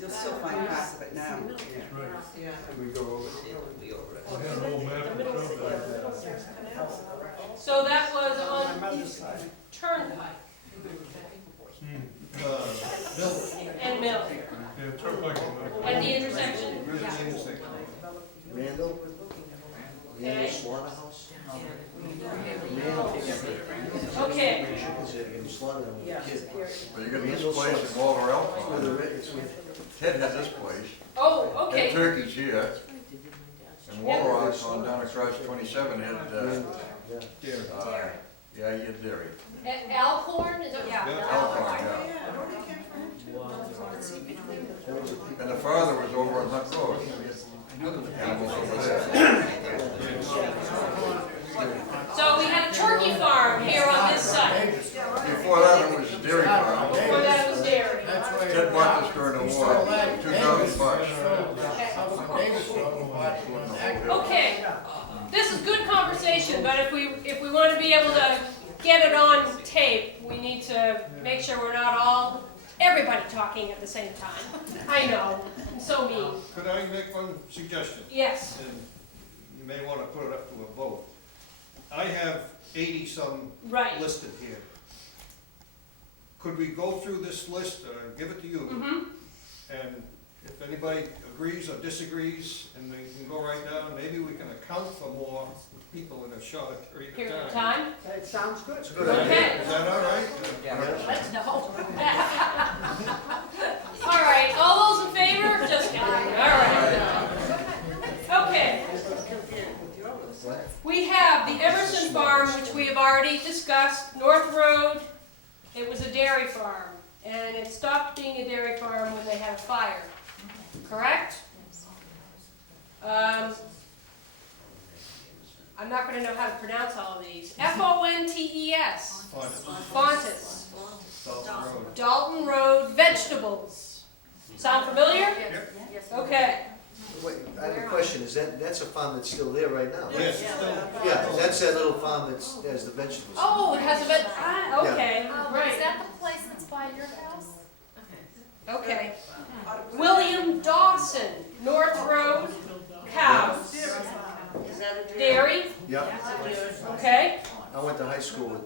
You'll still find parts of it now. Yeah. We go over. I had an old map of Turnpike. So that was My on mother's side. Turnpike Bill. and Mill. Yeah, Turnpike. At the intersection? Randall? Randall Slaughterhouse? Randall. Okay. Chickens there, getting slaughtered when I was a kid. But you got this place in Walter Elk With the, Farm. it's with, Ted had this place. Oh, Had okay. turkeys here. And Walrock's on down across 27 had, yeah. yeah, he had dairy. Alcorn, is it? Alcorn, yeah. And the father was over on Hunt Road. Animals over there. So we had a turkey farm here on this side. Before that, it was a dairy farm. Before that it was dairy. Ted bought this during the war, $2,000. Okay, this is good conversation, but if we want to be able to get it on tape, we need to make sure we're not everybody talking at the same time. I know, I'm so mean. Could I make one suggestion? Yes, And you may want to put it up to a vote. I have 80-some right. listed here. Could we go through this list, give it to you? Mm-hmm. And if anybody agrees or disagrees, and they can go right down, maybe we can account for more people in a shorter period Period of of time. time. That sounds good. It's a good idea. Okay. Is that all right? Let's know. All right, all those in favor? Just kidding. All right. Okay. We have the Emerson Farm, which we have already discussed, North Road. It was a dairy farm, and it stopped being a dairy farm when they had a fire, correct? I'm not gonna know how to pronounce all of these. Fontes. Fontes. Dalton Road Vegetables. Sound familiar? Okay. Wait, I have a question. That's a farm that's still there right now? right? Yes, still. Yeah, that's that little farm that has the vegetables. Oh, it has a okay, Is right, that the place that's by your house? okay. William Dawson, North Road, cows, Is that a dairy, Yep, okay. I went to high school with.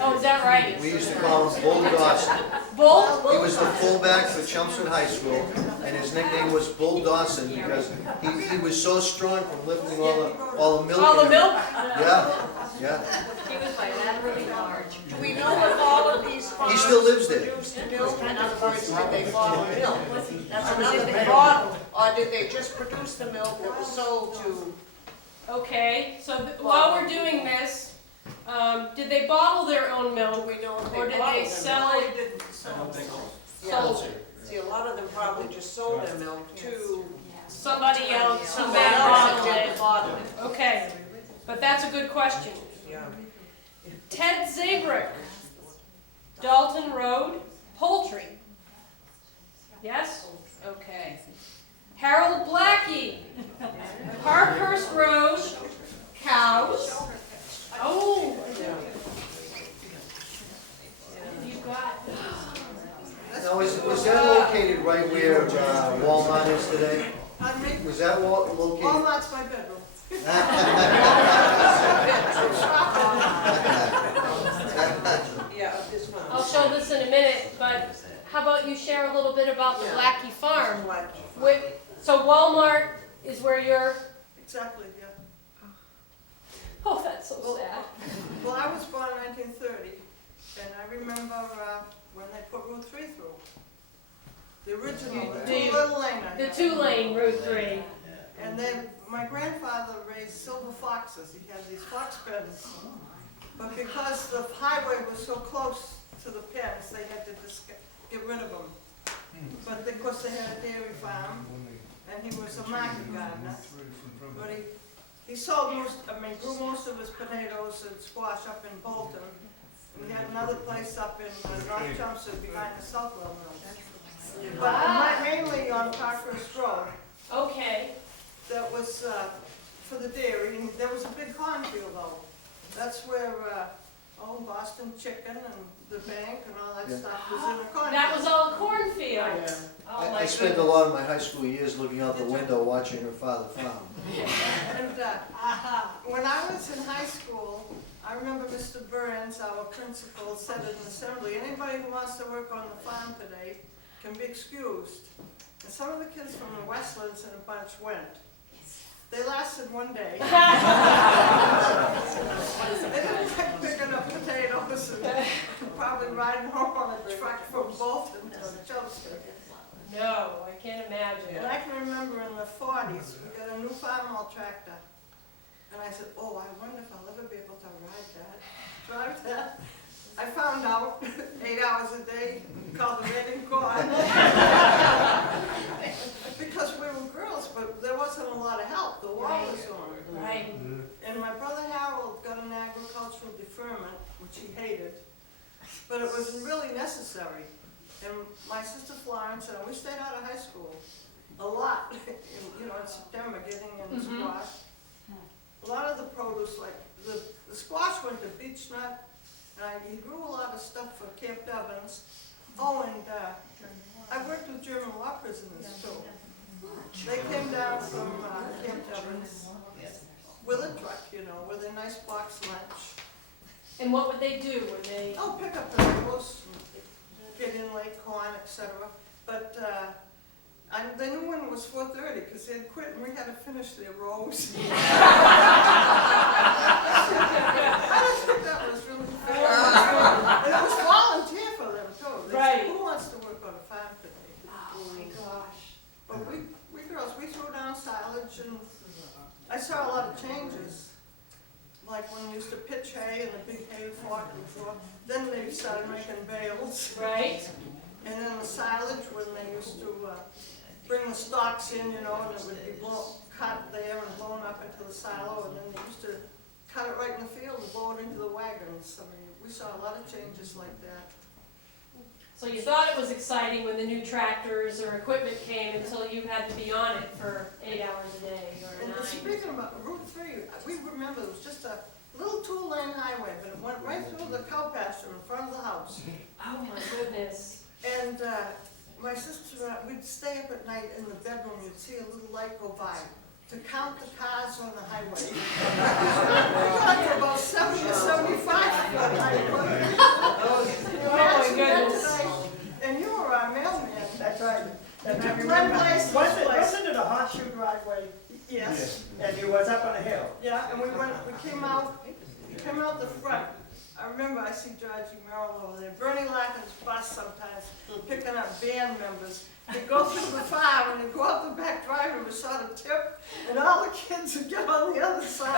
Oh, is that right? We used to call him Bull Dawson. Bull? He was the fullback for Chelmsford High School, and his nickname was Bull Dawson because he was so strong from lifting all the milk. All the in milk? him. Yeah. He was bilaterally large. Do we know if all of these farms He still lives there. produced milk? In other words, did they bottle milk? That's another thing. Bottle, or did they just produce the milk that was sold to? Okay, so while we're doing this, did they bottle their own Do milk? we know if Or they did bottled they them? sell it? I don't think so. Sold it. See, a lot of them probably just sold their milk to Somebody else who somebody then else that bottled did it? the bottling. Okay, but that's a good question. Yeah. Ted Zabrick, Dalton Road, poultry. Yes? Okay. Harold Blackie, Parkhurst Road, cows. Oh, you got. Now, is that located right where Walmart is today? Was that located? Walmart's my bedroom. Yeah, of this one. I'll show this in a minute, but how about you share a little bit about the Blackie Farm? So Walmart is where you're, Exactly, yeah. oh, that's so sad. Well, I was born in 1930, and I remember when they put Route 3 through. The original, the two little lane. The 2-lane Route 3. And then my grandfather raised silver foxes. He had these fox pens. But because the highway was so close to the pens, they had to just get rid of them. But of course they had a dairy farm, and he was a market gardener. But he sold grew most of his potatoes and squash up in Bolton. And he had another place up in North Chelmsford behind the Southwell Mills. But mainly on Parkhurst Road. Okay. That was for the dairy, and there was a big cornfield though. That's where Boston Chicken and the bank and all that stuff was in the cornfield. That was all cornfield. Yeah. Oh, I spent a lot of my high school years looking out the window watching her father farm. And when I was in high school, I remember Mr. Burns, our principal, said in assembly, anybody who wants to work on the farm today can be excused. And some of the kids from the Westlands in a bunch went. They lasted one day. They didn't like picking up potatoes and probably riding home on a truck from Bolton to Chelmsford. No, I can't imagine. And I can remember in the 40s, we got a new farm tractor. And I said, oh, I wonder if I'll ever be able to drive that. I found out 8 hours a day, called the red and corn. Because we were girls, but there wasn't a lot of help. The war was on. Right. And my brother Harold got an agricultural deferment, which he hated, but it was really necessary. And my sister Florence and we stayed out of high school a lot, in September, getting in squash. A lot of the produce, like the squash went to beech nut, and he grew a lot of stuff for Camp Devens. Oh, and I worked with German war prisoners too. They came down from Camp Devens with a truck, with a nice box lunch. And what would they do? Would they? Oh, pick up potatoes, get in late corn, etc. But they knew when it was 4:30 because they had quit and we had to finish their rows. I don't think that was really fair. And it was volunteer for them too. They said, who wants to work on a farm today? Oh my gosh. But we girls, we threw down silage, and I saw a lot of changes. Like when we used to pitch hay in the big hay fork before, then they started making bales. Right. And then the silage, when they used to bring the stalks in, and it would be cut there and blown up into the silo, and then they used to cut it right in the field and blow it into the wagons. I mean, we saw a lot of changes like that. So you thought it was exciting when the new tractors or equipment came until you had to be on it for 8 hours a day or 9. And speaking about Route 3, we remember it was just a little 2-lane highway, but it went right through the cow pasture in front of the house. Oh my goodness. And my sister, we'd stay up at night in the bedroom, you'd see a little light go by to count the cars on the highway. We got to about 70 or 75 foot highway. Oh my goodness. And you were our mailman. That's right. And I Glenn remember, Blaze's wasn't place. it a horseshoe driveway? Yes. And you was up on a hill? Yeah, and we came out the front. I remember I see Georgie Merrill over there. Bernie Larkin's bus sometimes, picking up band members. They'd go through the farm and they'd go out the back driveway with sort of tip, and all the kids would get on the other side.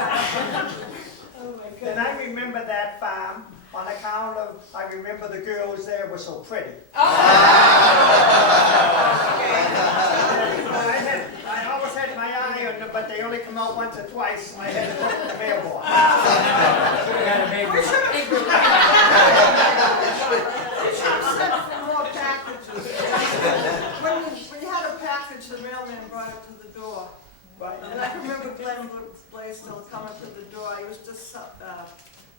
Oh my goodness. And I remember that farm on account of, I remember the girls there were so pretty. I always had my eye on them, but they only come out once or twice, and I had to put the mailbox. We should have sent for more packages. When you had a package, the mailman brought it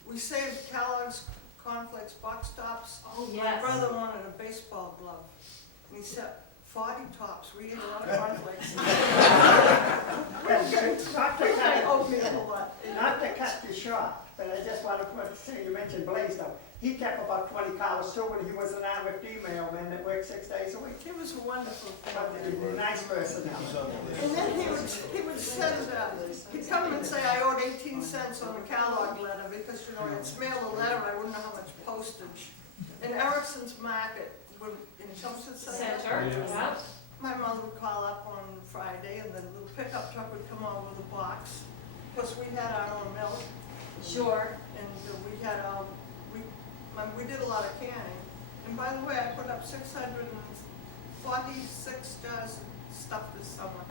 we saved Kellogg's cornflakes box tops. Oh, My yes. brother wanted a baseball glove, and he said, 40 tops, we ate a lot of cornflakes. Not to cut, Oatmeal a lot. not to cut you short, but I just want to say, you mentioned Blaisdell. He kept about 20 cows too, and he was an avid female man that worked 6 days a week. He was a wonderful But fellow. a nice person. And then he would send, he'd come and say I owed 18 cents on a Kellogg letter because, you know, I'd mail a letter, I wouldn't know how much postage. In Erickson's Market, in Chelmsford Center, yeah. my mother would call up on Friday and the little pickup truck would come over with a box. Plus we had our own milk Sure. and we had, we did a lot of canning. And by the way, I put up 646 jars of stuff this summer.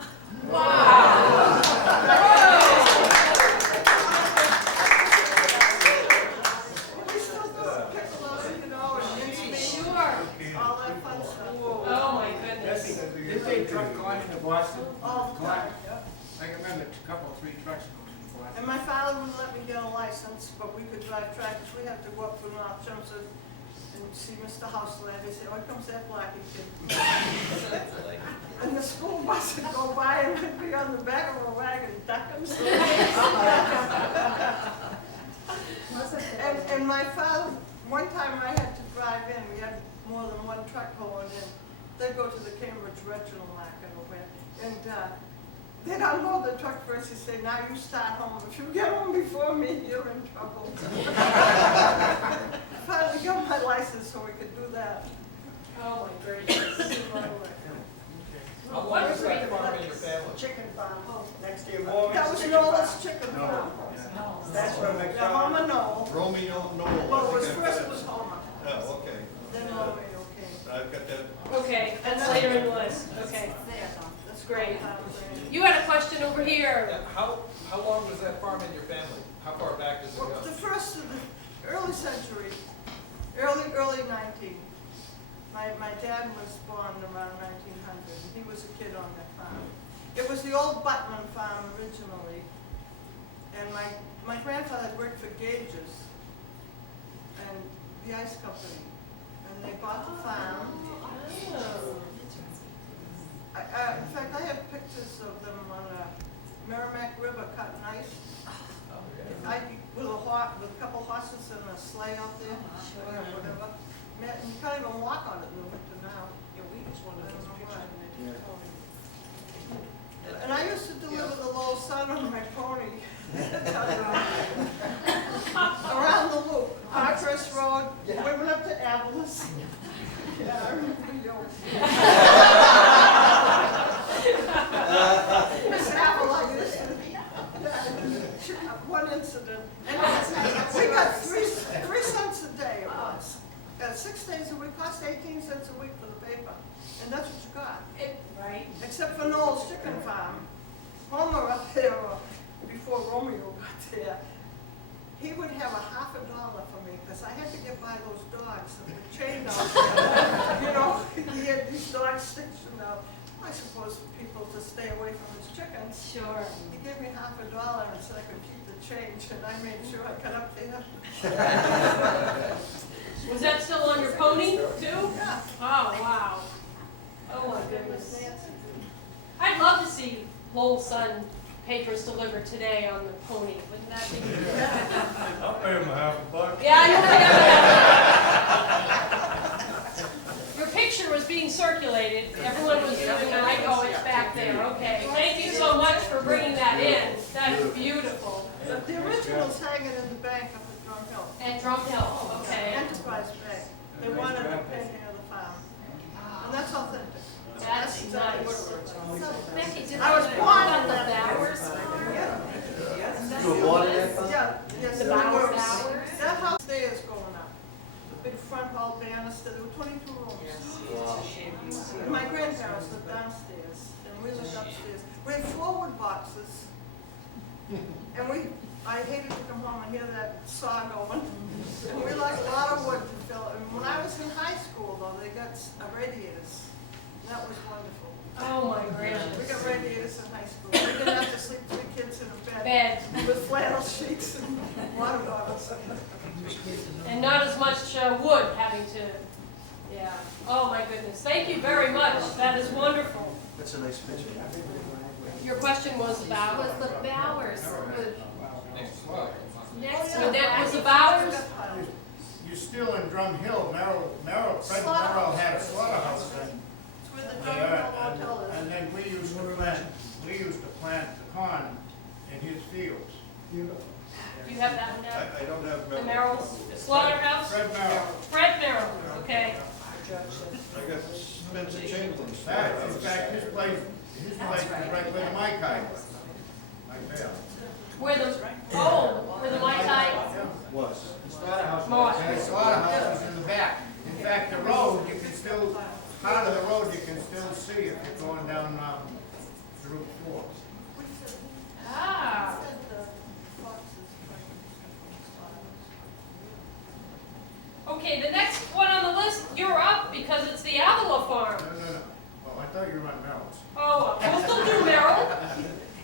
Wow. We still do piccolo, you know, and mincemeat, Sure. all that fun stuff. Oh, my goodness. Did they truck going into Boston? All the time, yeah. I can remember a couple, 3 trucks going into Boston. And my father wouldn't let me get a license, but we could drive tractors. We had to go up to North Chelmsford and see Mr. Houseland. He said, oh, here comes that Blackie kid. And the school bus would go by and we'd be on the back of a wagon ducking. And my father, one time I had to drive in, we had more than one truck going in. They'd go to the Cambridge Regional Market over there. And they'd unload the truck first. He'd say, now you start home. If you get home before me, you're in trouble. Finally got my license so we could do that. Oh, my goodness. How long was that farm in your family? Chicken farm, next to your mom. That was Noel's chicken farm. That's where Yeah, Homer McDonald. Noel. Romeo Noel. Well, it was first it was Homer, Oh, okay. then Romeo came. I've got that. Okay, that's later in the list. Okay, That's great. great. You had a question over here. How long was that farm in your family? How far back does it Well, go? the first of the early century, early 19. My dad was born around 1900. He was a kid on that farm. It was the old Butman farm originally. And my grandfather had worked for Gage's and the ice company. And they bought the farm. In fact, I have pictures of them on a Merrimack River cutting ice. With a couple horses and a sleigh out there, or whatever. And you can't even walk on it in the winter now. Yeah, we just wanted those pictures. And I used to deliver the little son on my pony. Around the loop, Parkhurst Road, we went up to Avalis. Yeah, I remember the yoke. Miss Aval, I used to, one incident. And we got three cents a day it was. 6 days a week, cost 18 cents a week for the paper. And that's what you got. Right. Except for Noel's chicken farm. Homer up there, before Romeo got there, he would have $50 for me, because I had to get by those dogs that were chained out there. You know, he had these dogs stationed out, I suppose, for people to stay away from his chickens. Sure. He gave me $50 and said I could keep the change, and I made sure I got up there. Was that still on your pony, too? Yeah. Oh, wow. Oh, my goodness. I'd love to see Lowell Sun papers delivered today on the pony. Wouldn't that be good? I'll pay him $50. Yeah, your picture was being circulated. Everyone was doing it. Like, oh, it's back there. Okay. Thank you so much for bringing that in. That's beautiful. The original's hanging in the bank up at Drum Hill. And Drum Hill, okay. Enterprise Bank. They wanted a painting of the farm. And that's authentic. That's nice. Becky, did I was born on in the that Bowers? You were born in that farm? Yeah, yes, The we were. Bowers? That house stairs going up. The big front hall banister, there were 22 rooms. And my grandparents lived downstairs, and we lived upstairs. We had 4 wood boxes. And I hated to come home and hear that saw going. And we liked a lot of wood to fill it. And when I was in high school, though, they got radiators. That was wonderful. Oh, my gracious. We got radiators in high school. We didn't have to sleep 3 kids in a bed. Bed. bed. With flannel sheets and water bottles. And not as much wood having to, yeah. Oh my goodness, thank you very much, that is wonderful. That's a nice picture. Your question was about? Was the Bowers, next So to that was the Bowers? You're still in Drum Hill, Fred Merrill had a slaughterhouse then. It's where the Drum Hill Hotel is. And then we used to plant the corn in his fields. Do you have that one down? I don't have The Merrill. Merrill's slaughterhouse? Fred Merrill. Fred Merrill, okay. I got Spencer Chamberlain's. In fact, his place is right where the Mai Tai was. Right there. Where the Mai Tai Was. Marsh. And the slaughterhouse was in the back. In fact, the road, you can still, part of the road you can still see if you're going down, Route 4. Ah, okay, the next one on the list, you're up because it's the Avila farm. No. Oh, I thought you were on Merrill's. Oh, we'll still do Merrill.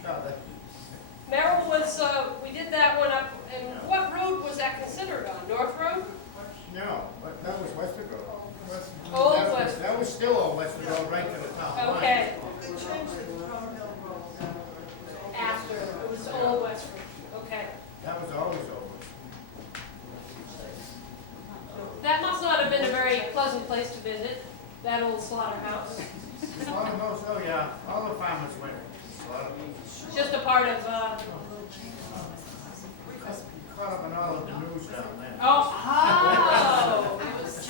No, that- Merrill was, we did that one up, and what road was that considered on? North Road? No, but that was Westford Road. Old That was- Westford. That was still Old Westford Road, right to the town line. Okay, They changed it to Drum Hill Road. after, it was Old Westford, okay. That was always over. That must not have been a very pleasant place to visit, that old slaughterhouse. Slaughterhouse, oh yeah, all the farmers went. Just a part of, Caught up in all of the news down there. oh, it was the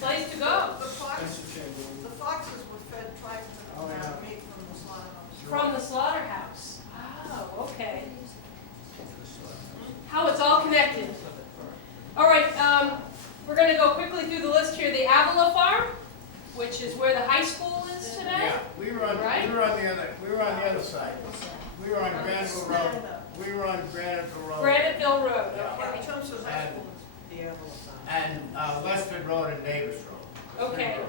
place to go. The foxes were fed tripe Oh, yeah. and meat from the slaughterhouse. From the slaughterhouse. Oh, okay. How it's all connected. All right, we're gonna go quickly through the list here. The Avila farm, which is where the high school is today. Yeah, we were on the other side. We were on Granville Road. We were on Granville Road. Graniteville Road, Yeah. okay. Chelmsford High School is the Avila side. And Westford Road and Davis Road. Okay.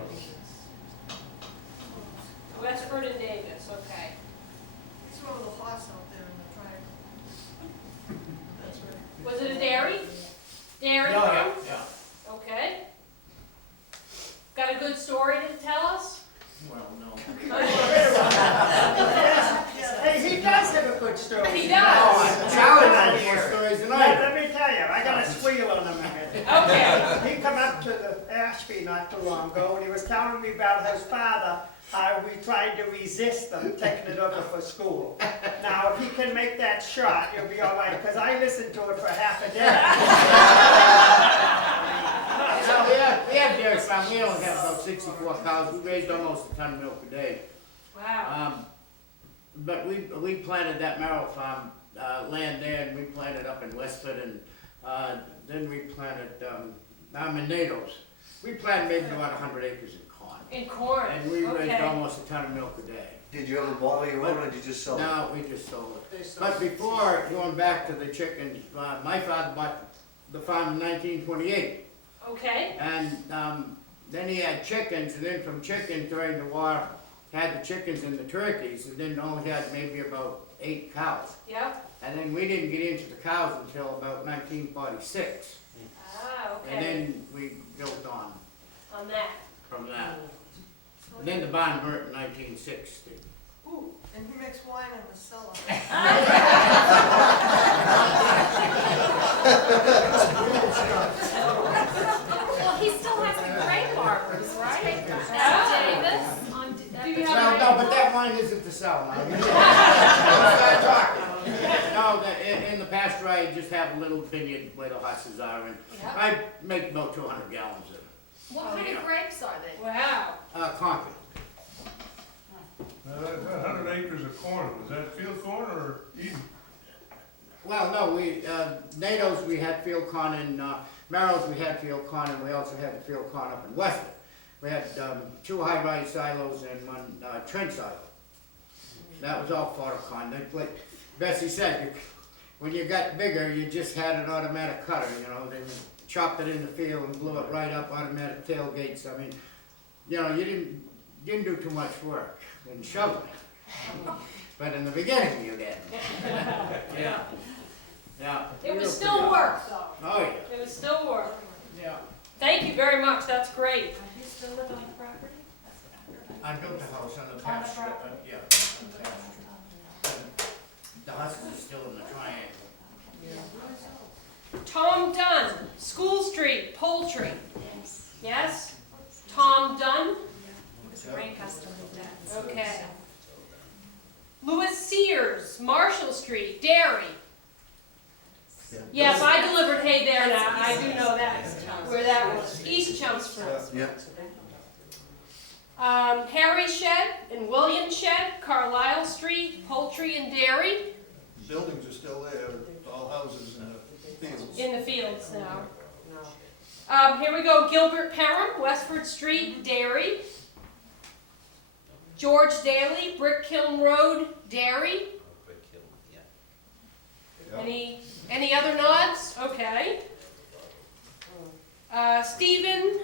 Westford and Davis, okay. He's one of the horse out there in the triangle. That's right. Was it a dairy? Dairy Yeah, farm? yeah. Okay. Got a good story to tell us? Well, no. Hey, he does have a good story. He does. Charlie knows more stories than I do. Let me tell you, I got a squeal on him again. Okay. He come up to the Ashby not too long ago, and he was telling me about his father, how we tried to resist them taking it over for school. Now, if he can make that shot, he'll be all right, because I listened to it for half a day. No, we have dairy farm. We only have about 64 cows. We raised almost a ton of milk a day. Wow. But we planted that Merrill farm land there, and we planted up in Westford, and then we planted Nato's. We planted maybe about 100 acres in corn. In corn, And we raised okay. almost a ton of milk a day. Did you ever bottle your own or did you just sell it? No, we just sold it. But before, going back to the chickens, my father bought the farm in 1928. Okay. And then he had chickens, and then from chickens during the war, had the chickens and the turkeys, and then only had maybe about 8 cows. Yep. And then we didn't get into the cows until about 1946. Ah, okay. And then we built on On that. from that. And then the barn burnt in 1960. Ooh, and he makes wine in the cellar. Well, he still has the grape arbors, right? That's Davis on. Do you have No, but that wine isn't to sell now. No, in the pasture, I just have a little vineyard where the horses are, and Yeah. I make about 200 gallons of it. What kind of grapes are they? Wow. Concord. Now, that 100 acres of corn, was that field corn or Eden? Well, no, Nato's, we had field corn, and Merrill's, we had field corn, and we also had the field corn up in Westford. We had 2 high-rise silos and 1 trench silo. That was all fodder corn. Like Bessie said, when you got bigger, you just had an automatic cutter, you know, then chopped it in the field and blew it right up, automatic tailgates. I mean, you know, you didn't do too much work in shoveling. but in the beginning you didn't. Yeah. Yeah. It was still work, though. Oh, yeah. It was still work. Yeah. Thank you very much, that's great. You still live on the property? I built a house on the pasture, yeah, on the pasture. The houses are still in the triangle. Tom Dunn, School Street, Poultry. Yes? Tom Dunn? It was a grain customer that. Okay. Louis Sears, Marshall Street, Dairy. Yes, I delivered hay there now, I do know that, where that was, East Chelmsford. Yeah. Harry Shed and William Shed, Carlisle Street, Poultry and Dairy, Buildings are still there, it's all houses in the fields. in the fields now. Here we go, Gilbert Perham, Westford Street, Dairy. George Daly, Brick Kiln Road, Dairy. Any other nods? Okay. Stephen,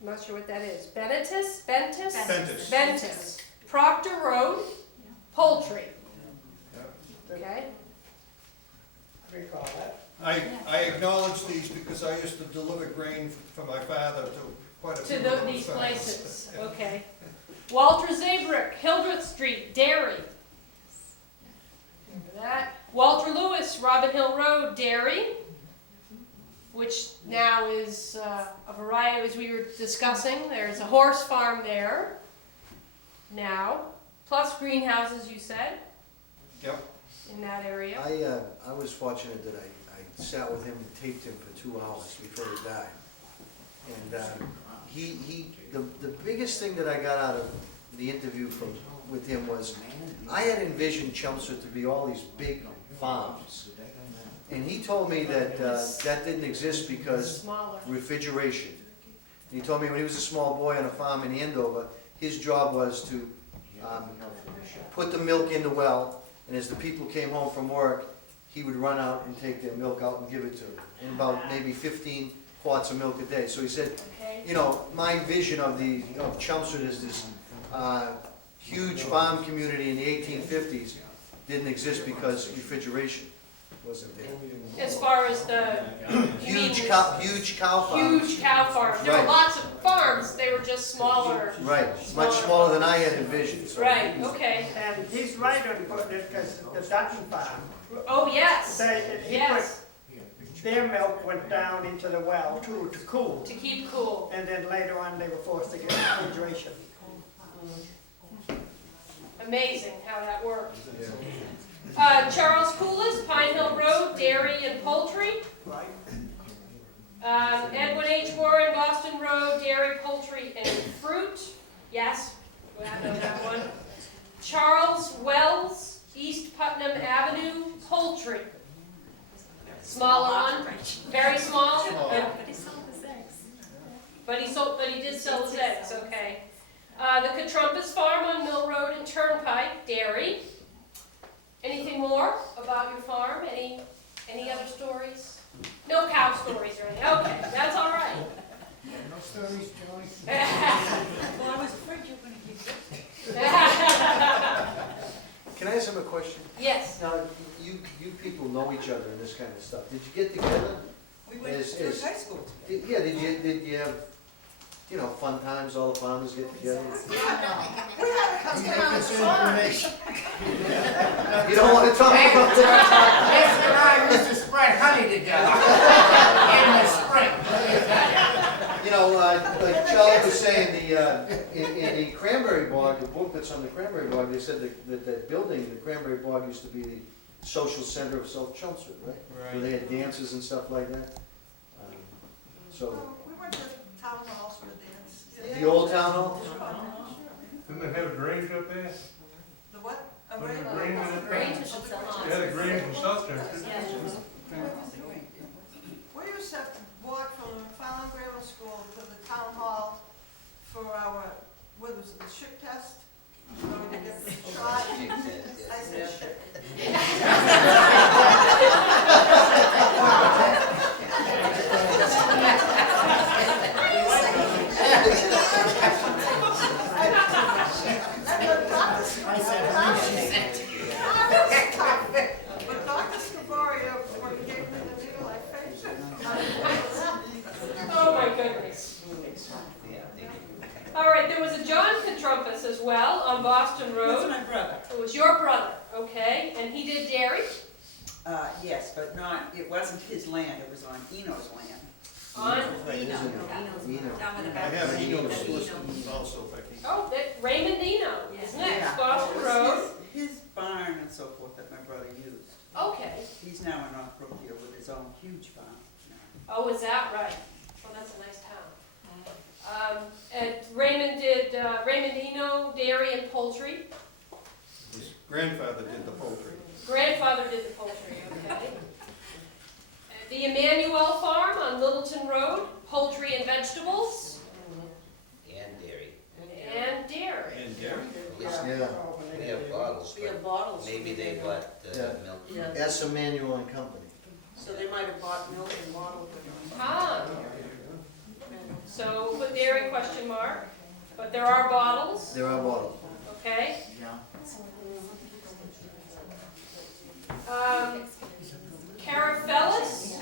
I'm not sure what that is. Bentis? Bentis. Proctor Road, Poultry. Okay. Recall that. I acknowledge these because I used to deliver grain for my father to quite a few To of those these farms. places, okay. Walter Zabrick, Hildreth Street, Dairy. Remember that. Walter Lewis, Robin Hill Road, Dairy, which now is a variety, as we were discussing. There's a horse farm there now, plus greenhouses, you said, Yep. in that area. I was fortunate that I sat with him and taped him for 2 hours before he died. And the biggest thing that I got out of the interview with him was, I had envisioned Chelmsford to be all these big farms. And he told me that that didn't exist because Smaller. refrigeration. And he told me when he was a small boy on a farm in Andover, his job was to put the milk in the well, and as the people came home from work, he would run out and take their milk out and give it to them. And about maybe 15 quarts of milk a day. So he said, Okay. you know, my vision of Chelmsford is this huge farm community in the 1850s didn't exist because refrigeration wasn't there. As far as the Huge cow farms. Huge cow farms. There were Right. lots of farms. They were just smaller. Right, much smaller than I had envisioned. So Right. Okay. And he's right on putting it, because the Dutton farm, Oh yes. Yes. Their milk went down into the well too, to cool. To keep cool. And then later on, they were forced to get refrigeration. Amazing how that worked. Charles Coolis, Pine Hill Road, Dairy and Poultry. Right. Edwin H. Warren, Boston Road, Dairy, Poultry and Fruit. Yes, I know that one. Charles Wells, East Putnam Avenue, Poultry. Smaller one, very small. But he sold his eggs. But he did sell his eggs, okay. The Catrumpus Farm on Mill Road and Turnpike, Dairy. Anything more about your farm? Any other stories? No cow stories or anything? Okay, that's all right. No stories, Joey? Well, I was afraid you were gonna give this. Can I ask him a question? Yes. Now, you people know each other and this kind of stuff. Did you get together? We went to high school together. Yeah, did you have, you know, fun times, all the farmers get together? We had a couple This of farms. information. You don't want to talk about that? Yes, and I used to spread honey together in the spring. You know, like Charlie was saying, in the cranberry bog, the book that's on the cranberry bog, they said that building, the cranberry bog used to be the social center of South Chelmsford, right? Where they had dances and stuff like that. So, We went to town halls for the dance. the old town hall? Didn't they have a Grange up there? The what? A Wasn't rain- it Grange in it? Grange is its own. They had a Grange in South Chelsea. We used to have to walk from Fallon Grammar School to the town hall for our, what was it, the ship test? So we could get the shot. I said ship. well on Boston That's Road. my brother. It was your brother, okay, and he did dairy? Yes, but not, it wasn't his land, it was on Eno's land. On, Isn't it? Down with the I back. have Eno's listed also, Becky. oh, that Raymond Eno is next, Yeah. Boston It was Road. His barn and so forth that my brother used. Okay, He's now in North Brookfield with his own huge farm. oh, is that right? Oh, that's a nice town. And Raymond did, Raymond Eno, dairy and poultry. His grandfather did the poultry. Grandfather did the poultry, okay. The Emmanuel Farm on Littleton Road, poultry and vegetables. And dairy. And dairy. And dairy. Yeah. We have bottles, We have but bottles. maybe they bought Yeah. milk. Yeah. S. Emmanuel and Company. So they might have bought milk and bottled it. Ah. So put dairy question mark, but there are bottles, There are bottles. okay? Yeah. Carafellis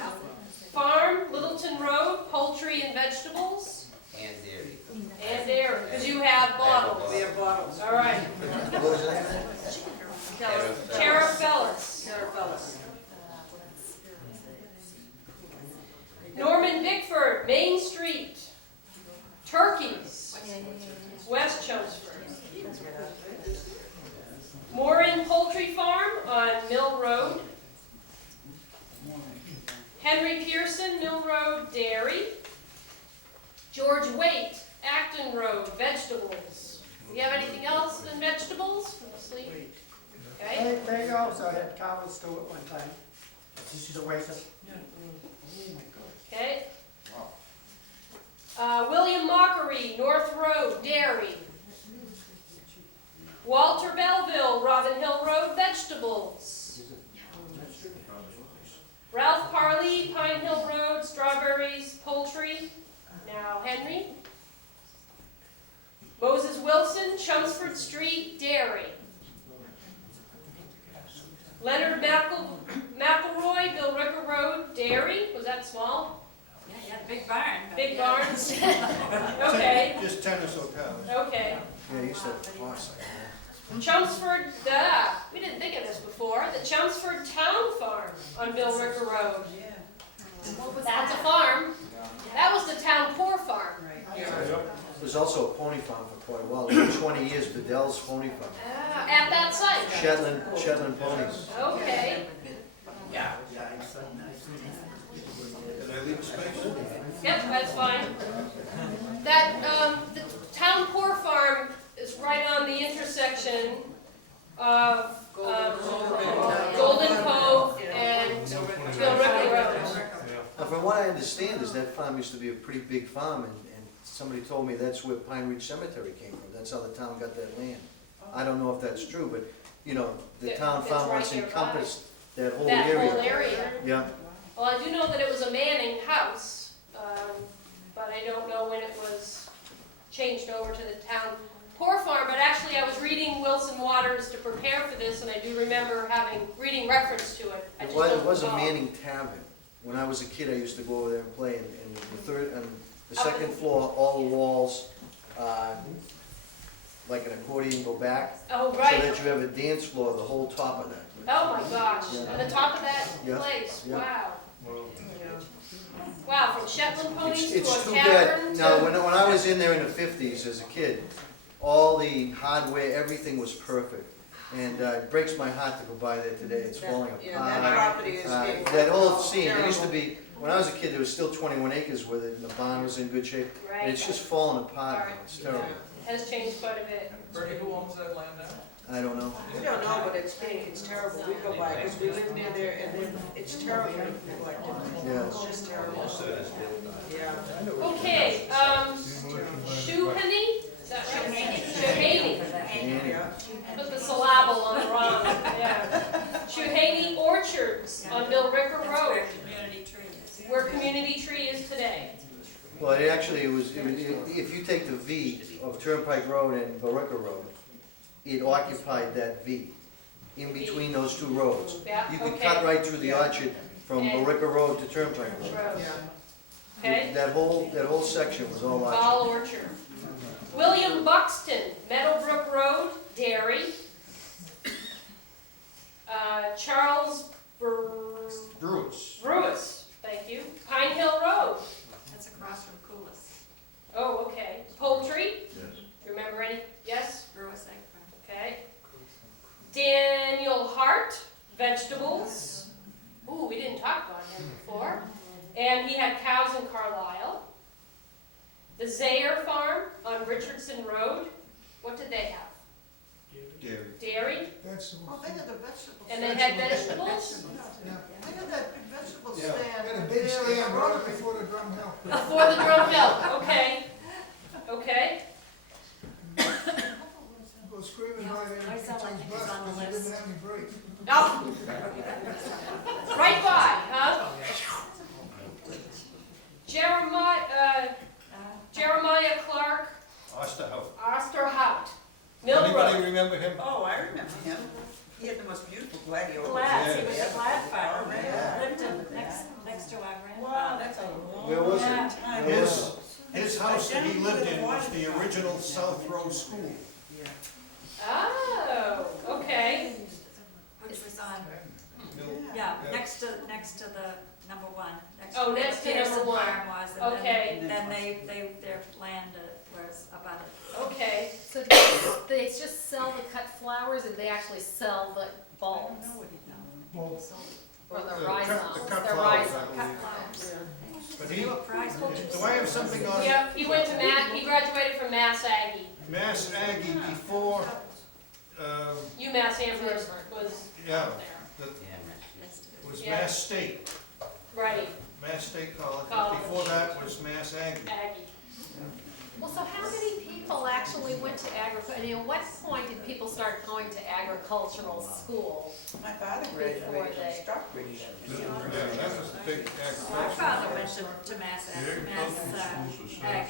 Farm, Littleton Road, poultry and vegetables, And dairy. and dairy, because you have bottles. We have bottles. All right. What was that? Carafellis. Carafellis. Norman Bickford, Main Street. Turkeys, West Chelmsford. Morin Poultry Farm on Mill Road. Henry Pearson, Mill Road, dairy. George Waite, Acton Road, vegetables. You have anything else than vegetables? Sleep. Okay. They also had cows too at one time. The waiters. Okay. William Mockery, North Road, dairy. Walter Belleville, Robin Hill Road, vegetables. Ralph Parley, Pine Hill Road, strawberries, poultry. Now Henry. Moses Wilson, Chelmsford Street, dairy. Leonard McElroy, Bill Ricker Road, dairy. Was that small? Yeah, big barn. but Big yeah. barns? Okay, Just 10 or so cows. okay. Yeah, you said horse. Chelmsford, we didn't think of this before, the Chelmsford Town Farm on Bill Ricker Road. That's a farm. That was the town poor farm. There's also a pony farm for quite a while. For 20 years, Bedell's Pony Farm. At that site. Shetland ponies. Okay. Yeah. Did I leave space? Yep, that's fine. That, the town poor farm is right on the intersection of Golden Cove and Bill Ricker Road. Now, from what I understand is that farm used to be a pretty big farm, and somebody told me that's where Pine Ridge Cemetery came from. That's how the town got that land. I don't know if that's true, but, you know, the town It's farm right once nearby. encompassed that whole That area. whole area. Yeah. Well, I do know that it was a Manning house, but I don't know when it was changed over to the town poor farm. But actually, I was reading Wilson Waters to prepare for this, and I do remember reading reference to it. I It just was, don't it was a recall. Manning Tavern. When I was a kid, I used to go over there and play, and the second floor, all the walls, like an accordion go back. Oh, So right. that you have a dance floor, the whole top of that. Oh, my gosh. Yeah. On the top of that Yeah. place. Yeah. Wow. Well, Wow, from Shetland ponies to It's a too tavern bad, to... now, when I was in there in the 50s as a kid, all the hardware, everything was perfect. And it breaks my heart to go by there today, it's falling apart. Yeah, that property is being. That whole scene, there used to terrible. be, when I was a kid, there was still 21 acres with it, and the barn was in good shape. Right. And it's just falling apart now, it's terrible. Has changed quite a bit. Bernie, who owns that land now? I don't know. We don't know, but it's terrible. We go by, because we live near there, and then it's terrible neglected. Yeah. It's just terrible. Yeah. Okay, Shuhani? Is that right? Shuhani. Put the syllable on the wrong, yeah. Shuhani Orchards on Bill Ricker Road, where Community Tree is today. Well, it was, if you take the V of Turnpike Road and Barica Road, it occupied that V, in between those two roads. Yeah, You could okay. cut right through the orchard from And- Barica Road to Turnpike Road. Road. Okay? That whole section was all orchard. All orchard. William Buxton, Meadowbrook Road, Derry. Charles Brewis, thank you. Pine Hill Road. That's across from Coolis. Oh, okay. Poultry, Yes. remember any? Yes? Brewis eggplant. Okay. Daniel Hart, vegetables. Ooh, we didn't talk about him before. And he had cows in Carlisle. The Zayer Farm on Richardson Road. What did they have? Dairy. Dairy? Oh, they had the vegetables. And they had vegetables? They had that big vegetable Yeah. stand. Had a big there in stand the right road. before the drum hill. Before the drum hill, okay. Okay. Go screaming by there I sound like each he's other's on the bus because list. they didn't have any brakes. Oh. Right by, huh? Jeremiah Clark Osterhout. Mill Anybody Road. remember him? Oh, I remember him. He had the most beautiful gladiolas. Glads, he was a glad farmer, Yeah. lived in next to our grandfather. Wow, that's a long Where was it? time. His house that he lived in was the original South Road School. Oh, okay. Which was on, Mill- yeah, Yeah. next to the number one. Oh, where next the to number Pearson one. farm was, and Okay. then their land was about it. Okay. So they just sell the cut flowers, or they actually sell the bulbs? Or the The rhizomes? cut The flowers, rhizome, I cut believe. flowers. But he, They were prize do pictures. I have something on Yep, he went to he graduated from Mass Aggie. Mass Aggie before, UMass Amherst was yeah, out there. that was Yeah. Mass State, Right, Mass State College. College. Before that was Mass Aggie. Aggie. Well, so how many people actually went to I mean, at what point did people start going to agricultural school? My father graduated from Stockbridge. Yeah, that was the big My agriculture. father went to Mass Ag. Yeah.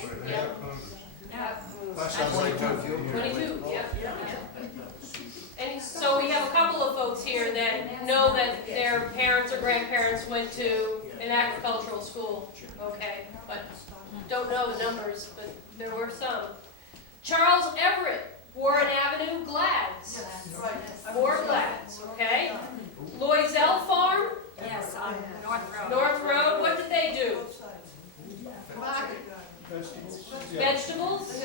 Yeah. That's Sounds like 22. 22, yeah. And so we have a couple of folks here that know that their parents or grandparents went to an agricultural school, okay? But don't know the numbers, but there were some. Charles Everett, Warren Avenue, Glads. More Glads, okay? Loisel Farm, Yes, on North Road. North Road, what did they do? Market. Vegetables?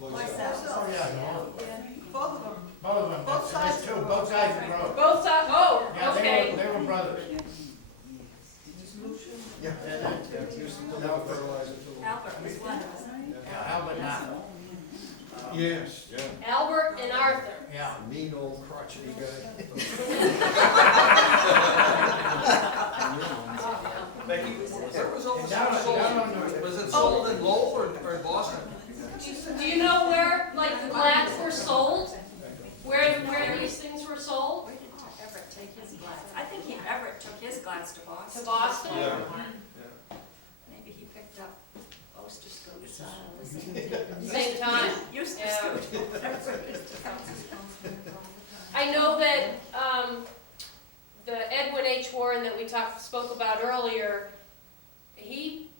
Oh, yeah. Both of them. Both of them, Both sides. there's two, both sides of the road. Both sides, oh, Yeah, okay. they were brothers. Yeah. Used to deliver fertilizer to Albert was one, wasn't he? Yeah, Albert now. Yes, yeah. Albert and Arthur. Yeah. Mean old crotchety guy. Becky, where was all this Down- sold? down on the- Was it sold in Lowell or in Boston? Do you know where, like, the Glads were sold? Where these things were sold? Where did Everett take his glads? I think Everett took his glads to Boston. To Boston? Yeah. Maybe he picked up Oster Scoots. Same time. Used to Yeah. scoot. I know that, the Edwin H. Warren that we spoke about earlier, he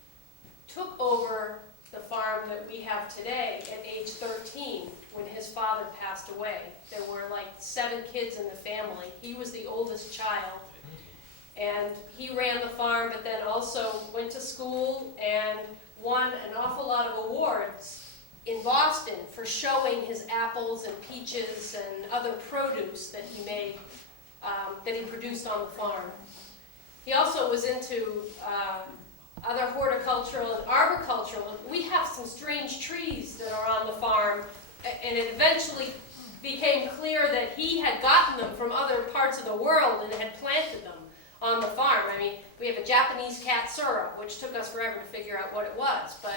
took over the farm that we have today at age 13 when his father passed away. There were like 7 kids in the family. He was the oldest child. And he ran the farm, but then also went to school and won an awful lot of awards in Boston for showing his apples and peaches and other produce that he made, that he produced on the farm. He also was into other horticultural and arboricultural. We have some strange trees that are on the farm, and it eventually became clear that he had gotten them from other parts of the world and had planted them on the farm. I mean, we have a Japanese katsura, which took us forever to figure out what it was, but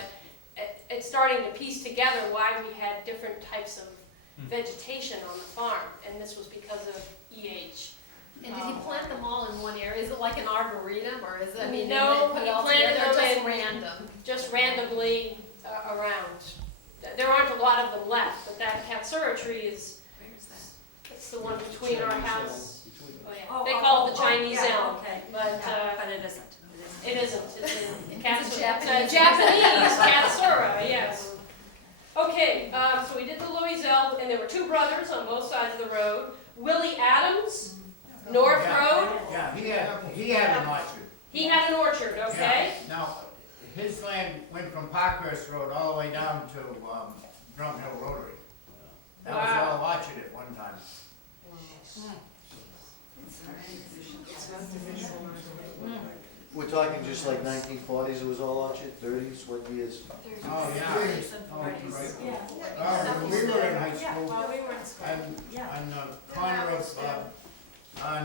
it's starting to piece together why we had different types of vegetation on the farm, and this was because of EH. And did he plant them all in one area? Is it like an arboretum, or is it, I mean, No, they put he it all planted together, or them just in- random? Just randomly around. There aren't a lot of them left, but that katsura tree is, Where is that? it's the one between our house. Oh, yeah. Oh, They oh, call it the oh, Chinese yeah, elm, okay. but, Yeah, but it isn't. It isn't. It isn't, it's in It's a Japanese Japanese. Katsura, yes. Okay, so we did the Loisel, and there were two brothers on both sides of the road. Willie Adams, North Road, Yeah, he had an orchard. he had an orchard, okay? Yeah. Now, his land went from Parkhurst Road all the way down to, Drum Hill Rotary. That was Wow. all orchard at one time. We're talking just like 1940s, it was all orchard, 30s, what years? Oh, yeah. Oh, right. When we were in high school, on the corner of,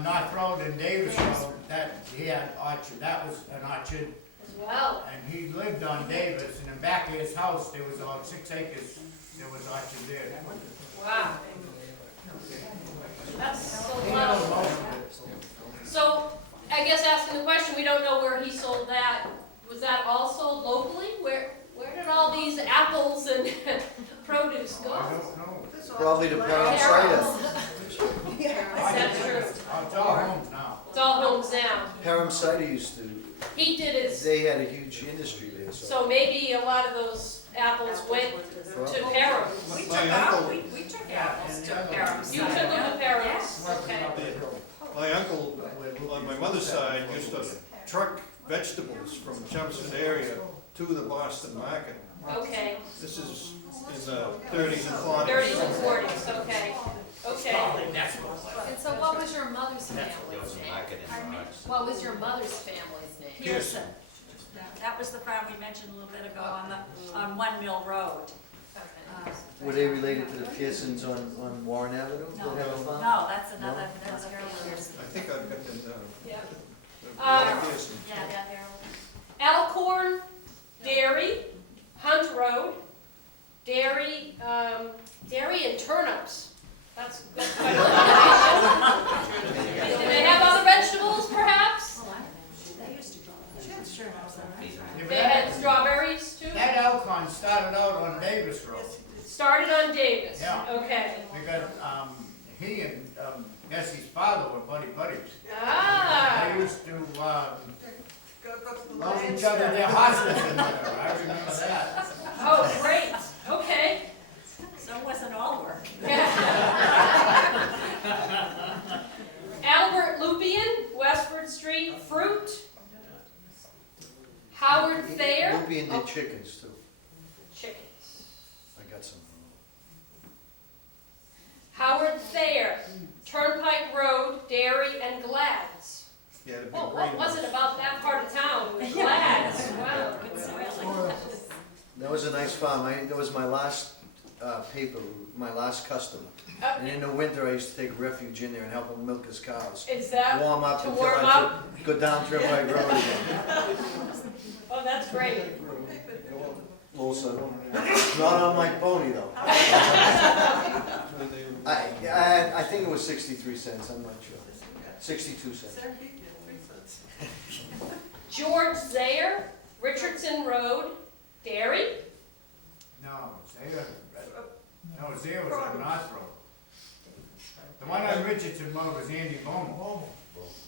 North Road and Davis Road, that, he had orchard, that was an orchard. As well. And he lived on Davis, and in back of his house, there was about 6 acres, there was orchard there. Wow. That's a He lot knows of. most of it. So, I guess asking the question, we don't know where he sold that. Was that all sold locally? Where did all these apples and produce go? I don't know. Probably to Parham Cider. That's true. It's all homes now. It's all homes now. Parham Cider used to, He did his, they had a huge industry there, so. so maybe a lot of those apples went to Parham. We My took uncle- we took apples to Parham's. You took them to Parham's, okay. My uncle, on my mother's side, used to truck vegetables from Chelmsford area to the Boston market. Okay, This is in the 30s and 40s. 30s and 40s, okay, okay. And so what was your mother's family's name? Market in March. What was your mother's family's name? Pearson. That was the farm we mentioned a little bit ago on One Mill Road. Were they related to the Pearsons on Warren Avenue? No, That have a farm? no, that's another Pearson. I think I've got them down. Yeah. Pearson. Yeah, Alcorn, Dairy, Hunt Road, Dairy and turnips. That's quite a combination. Do they have other vegetables, perhaps? They used to grow that. Sure. Yeah, but They had strawberries too? That Elcon started out on Davis Road. Started on Davis, Yeah. okay. Because, he and, Bessie's father were buddies. Ah, They used to, Go to the love land each other, stamp. their husbands and mother, I remember that. oh, great, okay. So it wasn't all work. Albert Lupian, Westford Street, fruit. Howard Thayer. Lupian did chickens too. Chickens. I got some. Howard Thayer, Turnpike Road, Dairy and Glad's. Yeah, the big Well, green what was ones. it about that part of town? Glad's, wow. That was a nice farm. That was my last paper, my last customer. And in the winter, I used to take refuge in there and help him milk his cows. Is that Warm up to until warm I up? could go down Turnpike Road again. Oh, that's great. Little son. Not on my pony though. I think it was 63 cents, I'm not sure. 62 cents. George Zayer, Richardson Road, Dairy. Zare was on North Road. The one on Richardson Road was Andy Bowman.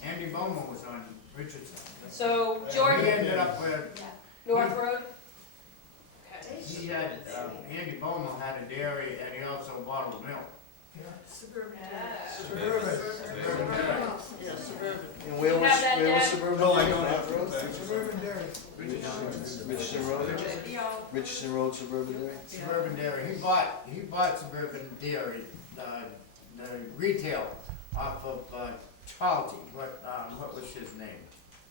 Andy Bowman was on Richardson. So George, He ended up where, North Road. Okay. he had, Andy Bowman had a dairy and he also bottled milk. Suburban. Suburban dairy. Yeah, suburban. And where You was, have that, where was Dad? Suburban? No, I don't have that. Suburban dairy. Richardson Road? Richardson Road, Suburban Dairy? Suburban Dairy, he bought Suburban Dairy, the retail off of, Charlton, what was his name?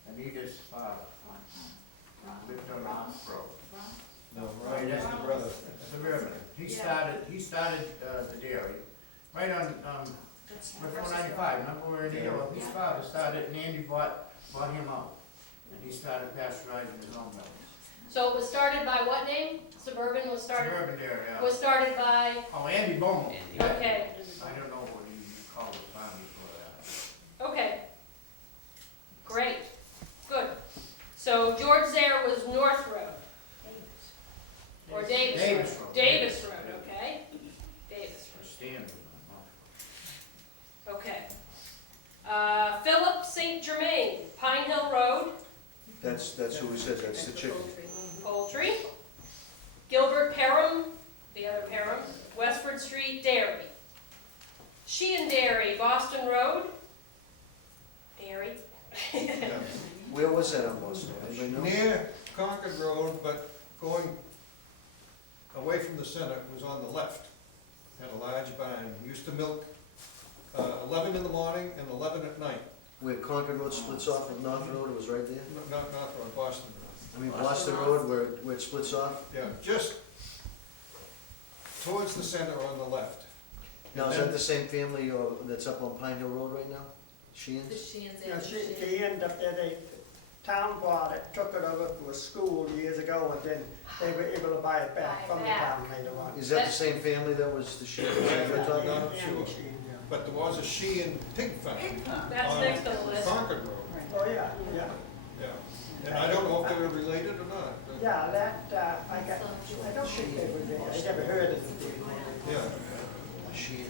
Anita's father. Lived on North Road. No, Ryan, that's the brother. Suburban, he started, the dairy, right on, before 95, remember where Anita, well, his father started, and Andy bought him out. And he started pasteurizing his own milk. So it was started by what name? Suburban was started, Suburban Dairy, yeah. was started by, Oh, Andy Bowman. okay, I don't know what he called his family for that. okay. Great, good. So George Zayer was North Road. Or Davis Road. Davis Road. Davis Road, okay. Davis Stan was Road, okay. Philip St. Germain, Pine Hill Road, That's who we said, that's the chicken. Poultry. Gilbert Perham, the other Perham, Westford Street, Dairy. Sheehan Dairy, Boston Road. Dairy. Where was that on Boston? Anybody know? Near Concord Road, but going away from the center, was on the left. Had a large barn, used to milk 11 in the morning and 11 at night. Where Concord Road splits off with North Road, it was right there? Not Road, Boston Road. I mean, Boston Road, where it splits off? Yeah, just towards the center on the left. Now, is that the same family that's up on Pine Hill Road right now? The Sheehan's? Sheehan's Yeah, and she ended up there, the town bought it, took it over to a school years ago, and then they were able to buy it back from the town later on. Is that the same family that was the Sheehan's? you're talking about? Not sure. But there was a Sheehan pig farm. That's on next on the list. Concord Road, Oh, yeah, yeah. yeah. And I don't know if they were related or not. but- Yeah, that, I don't think they were there, I never heard of it. Yeah. Sheehan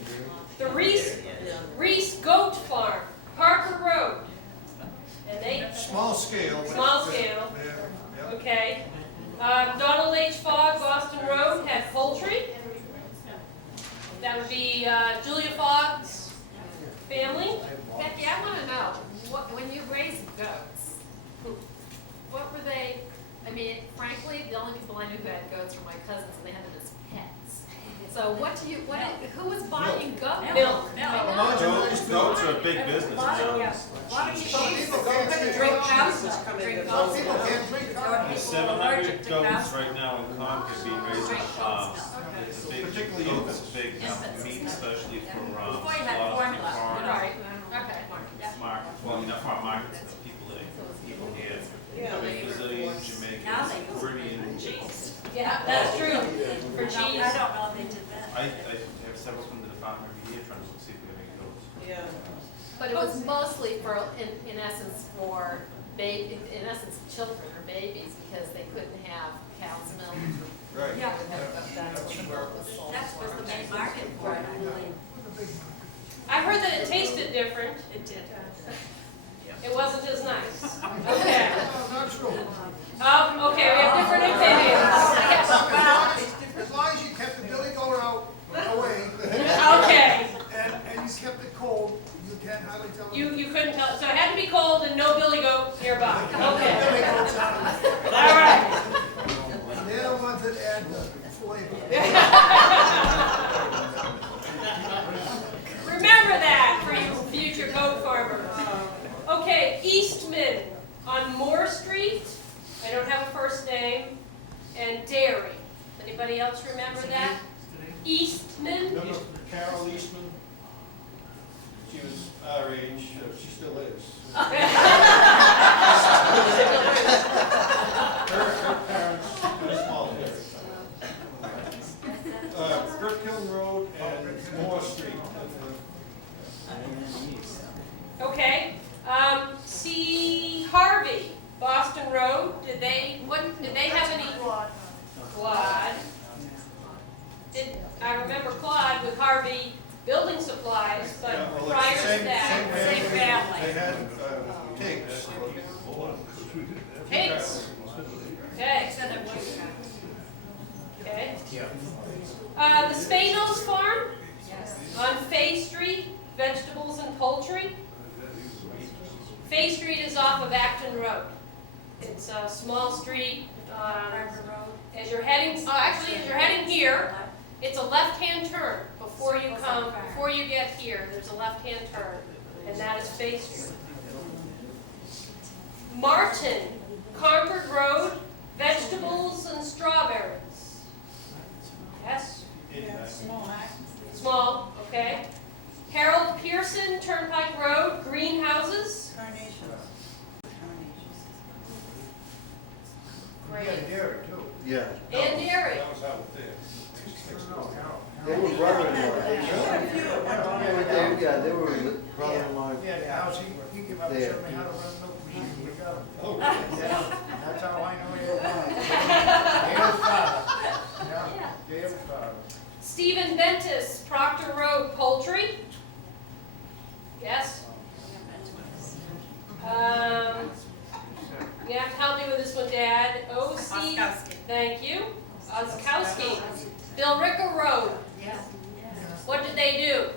Dairy? The Reese Goat Farm, Parker Road. And they, Small scale. but- Small scale. Yeah, yeah. okay. Donald H. Fogg, Boston Road, had poultry. That would be Julia Fogg's family. Becky, I wanna know, when you raised goats, what were they, I mean, frankly, the only people I knew who had goats were my cousins, and they had them as pets. So who was buying goat milk? Goats are a big business. A lot of people Drink houses come in. Some people can't drink coffee. There's 700 goats right now in Concord being raised on farms. It's a big, Particularly goats is big meat, especially for Before you had a lot of formula. farm Right, okay. markets, well, not farm markets, but people here. Yeah. Brazilian, Now Jamaican, they use Caribbean. cheese. Yeah, that's true, for I cheese. don't know if they did that. I have several come to the farm every year trying to see if we have any goats. Yeah. But it was mostly for, in essence, for in essence, children or babies, because they couldn't have cow's milk. Right. Yeah. That's what the milk was sold That was for. the main market for it, I believe. I heard that it tasted different. It did. It wasn't as nice. Okay. Not true. Okay, we have different opinions. As long as you kept the billy goat out away, Okay. and you kept it cold, you can't hardly tell. You couldn't tell, so it had to be cold and no billy goat nearby. Okay. Billy goats out of it. All right. They're the ones that add the flavor. Remember that for you future goat farmers. Okay, Eastman on Moore Street. I don't have a first name. And Dairy. Anybody else remember that? Eastman? No, Carol Eastman, she was our age, she still is. Her parents had a small dairy. Brickhill Road and Moore Street. Okay. C. Harvey, Boston Road. Did they have any? Claude. I remember Claude with Harvey Building Supplies, but Yeah, well, prior it's the to same that, family. same family. They had pigs. Pigs. Okay. Okay. The Spanos Farm on Fay Street, vegetables and poultry. Fay Street is off of Acton Road. It's a small street. As you're heading, actually, as you're heading here, it's a left-hand turn before you get here. There's a left-hand turn, and that is Fay Street. Martin, Concord Road, vegetables and strawberries. Yes? Small, okay. Harold Pearson, Turnpike Road, greenhouses. Great. Dairy too. Yeah. And dairy. That was out there. They were brother-in-law. Yeah, they were brother-in-law. Yeah, the house, he came up and There. showed me how to run milk machine, we got him. Oh, Yeah, that's how I know he was one. Dale's father. Yeah, Dale's father. Stephen Ventus, Proctor Road, poultry. Yes? Yeah, have to help me with this one, Dad. O.C. Oskowski. Thank you. Oskowski. Billrica Road. Yeah. What did they do?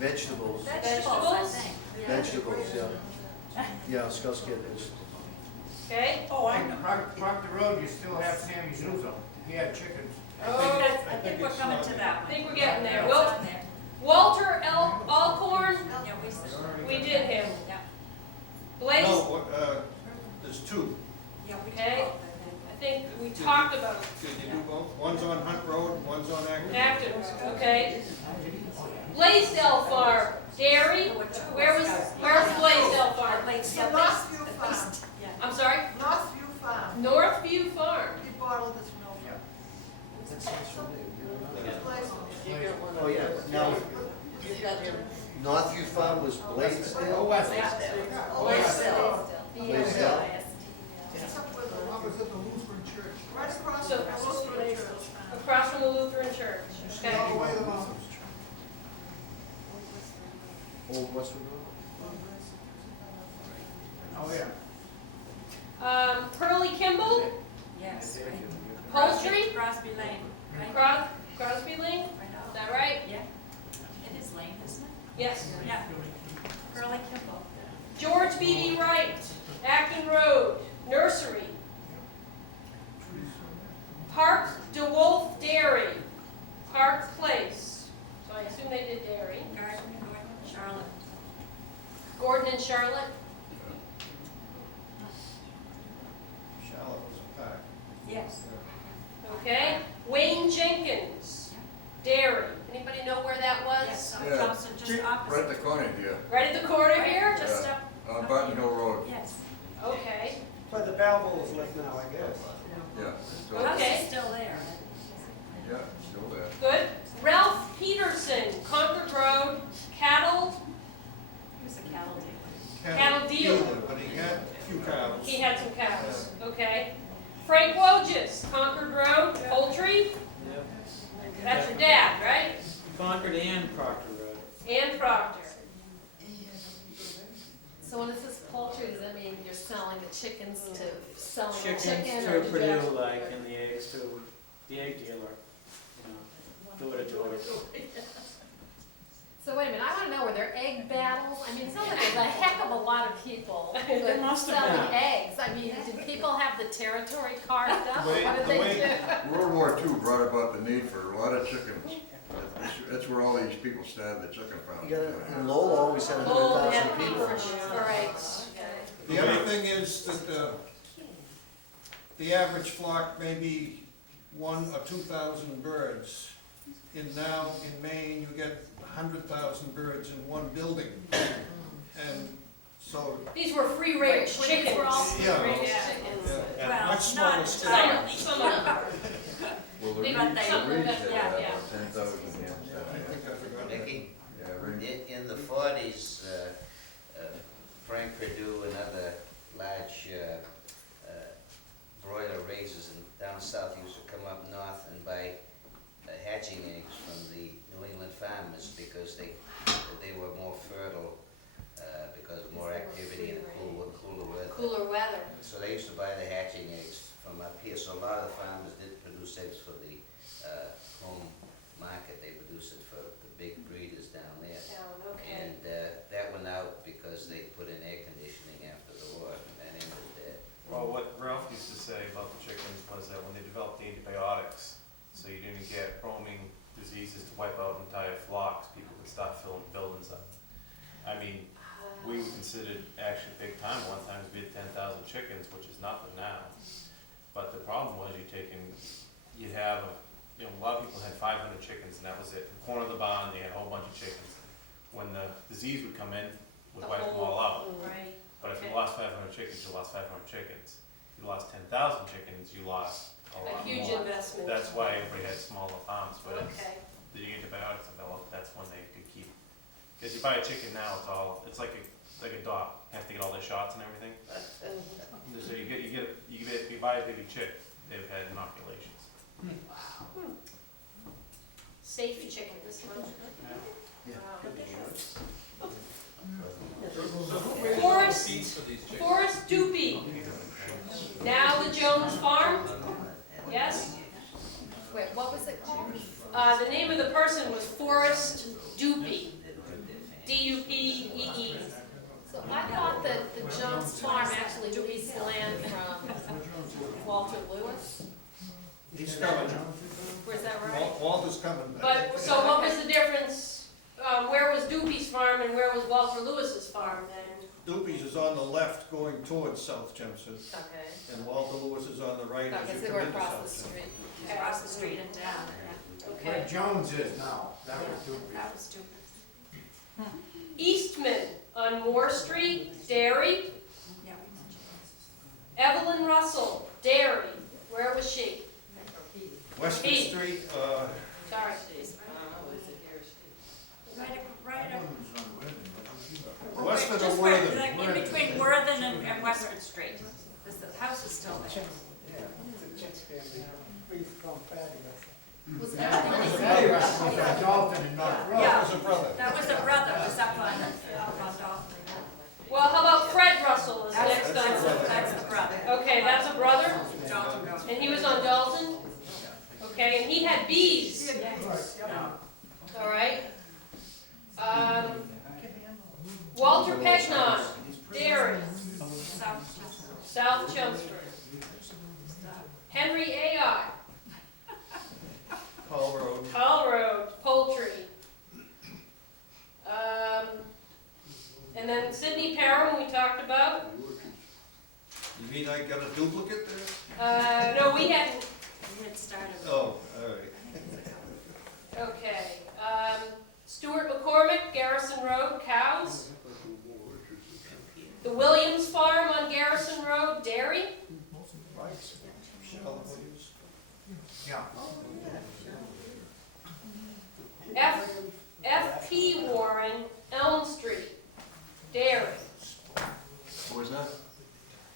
Vegetables, Vegetables, I think. vegetables, yeah. Yeah, Skusky had vegetables. Okay? Oh, I know. Proctor Road, you still have Sammy Zuzo. He had chickens. Oh, I think we're coming to that I one. think we're getting there. It's Well, on there. Walter Alcorn, Yeah, we said. we did him. Yeah. Blaze, No, there's two. Yeah, we did Okay. both, I think we talked about Did you do both? One's on Hunt Road, one's on Acton. Acton, okay? Blaisdell Farm, dairy, where's Blaisdell Farm? Like, So yeah, Northview at Farm, least, yeah. I'm sorry? Northview Farm, Northview Farm. he bottled his milk. Oh, yeah, now, Northview Farm was Blaisdell? Blaisdell. Blaisdell. It's up where the, Opposite the Lutheran Church. right across So- from the Lutheran Church. Across from the Lutheran Church, okay? All the way to the mountains. Old Westwood Road? Oh, yeah. Pearly Kimball, Yes, right. Poultry, Crosby Lane, right? Crosby Lane, Right is off. that right? Yeah. It is Lane, isn't it? Yes. Yeah. Curly Kimball. George B.B. Wright, Acton Road, Nursery. Park DeWolf Dairy, Park Place. So I assume they did dairy. Garden, Charlotte. Gordon and Charlotte. Charlotte was a pack. Yes. Okay. Wayne Jenkins, dairy. Anybody know where that was? Yes, Yeah. Thompson, just Right opposite. at the corner here, Right at the corner Right, here? Just Yeah. up. on Barton Hill Road. Yes. Okay. Where the Balvos live now, I guess. Yeah, still, Well, Okay. it's still there. yeah, still there. Good. Ralph Peterson, Concord Road, cattle. He was a cattle dealer. Cattle dealer. But he had a few cows. He had some cows. Okay. Frank Wojcik, Concord Road, poultry. That's your dad, right? Concord and Proctor Road. And Proctor. So when it says poultry, does that mean you're selling the chickens to selling the Chickens chicken? to or did you Purdue, actually- like, and the eggs to the egg dealer, door to door. So wait a minute, I wanna know, were there egg battles? I mean, it sounds like there's a heck of a lot of people There must have selling been. eggs. I mean, did people have the territory carved up? The way- What did the they way- do? World War II brought about the need for a lot of chickens. That's where all these people started the chicken farm. You got, and Lowell always had Oh, 100,000 yeah, people. all right. The other thing is that the average flock may be 1,000 or 2,000 birds. Now, in Maine, you get 100,000 birds in one building. And so, These were free range Wait, chickens. these were all Yeah. free-range Yeah. chickens. yeah, Well, much smaller not scale. entirely. Some of them. Well, the They- Reeds, some the of Reeds them, had yeah. 10,000 hens I down there. think I forgot that. Becky, Yeah, Reeds. in the 40s, Frank Purdue and other large broiler raisers down south used to come up north and buy hatching eggs from the New England farmers because they were more fertile, because of more activity and cooler weather. Cooler weather. So they used to buy the hatching eggs from up here. So a lot of the farmers did produce eggs for the home market. They produced it for the big breeders down there. Down, okay. And that went out because they put in air conditioning after the war, and that ended that. Well, what Ralph used to say about the chickens was that when they developed the antibiotics, so you didn't get roaming diseases to wipe out entire flocks, people could start filling buildings up. I mean, we were considered actually big time. One time we had 10,000 chickens, which is nothing now. But the problem was you'd have, a lot of people had 500 chickens and that was it. In the corner of the barn, they had a whole bunch of chickens. When the disease would come in, we'd wipe them all out. Right. But if you Okay. lost 500 chickens, you lost 500 chickens. If you lost 10,000 chickens, you lost a A lot huge more. investment. That's why everybody had smaller farms, but as Okay. the antibiotics developed, that's when they could keep. Because you buy a chicken now, it's like a dog. You have to get all their shots and everything. So you buy a baby chick, they've had inoculations. Safe chicken, this one. Yeah. Forrest Doopy, Jones Farm? Yes? Wait, what was it called? The name of the person was Forrest Dupee. D-U-P-E-E. So I thought that the Jones Farm actually leased land from Walter Lewis. He's coming. Was that right? Walter's coming. But, so what was the difference? Where was Dupee's farm and where was Walter Lewis's farm then? Doopy's is on the left going towards South Chelmsford, Okay. and Walter Lewis is on the right as Okay, you so come we're into across the South street. Across the street and down. Where Okay. Jones is now, that was stupid. That was stupid. Eastman on Moore Street, Derry. Evelyn Russell, Derry. Where was she? Westford Pete. Street, Sorry. Westford Just or where, Worthing? like in between Worthing and Westford Street. The house is still there. Was Yeah, that that was Patty Russell from Dalton and North Road. that was a brother. That was a brother, was up on Dalton. Well, how about Fred Russell is next That's on? that's the brother. Okay, that's a brother, Dalton Road. and he was on Dalton? Okay, and he had bees. All right. Walter Pegnon, Derry, South Chelmsford. Henry Ai, Hall Road. Hull Road, Poultry. And then Sidney Parham, we talked about. You mean I got a duplicate there? No, we hadn't. We had started. Oh, all right. Okay. Stuart McCormick, Garrison Road, cows. The Williams Farm on Garrison Road, dairy. Shell Williams. Yeah. F.P. Warren, Elm Street, dairy. What was that?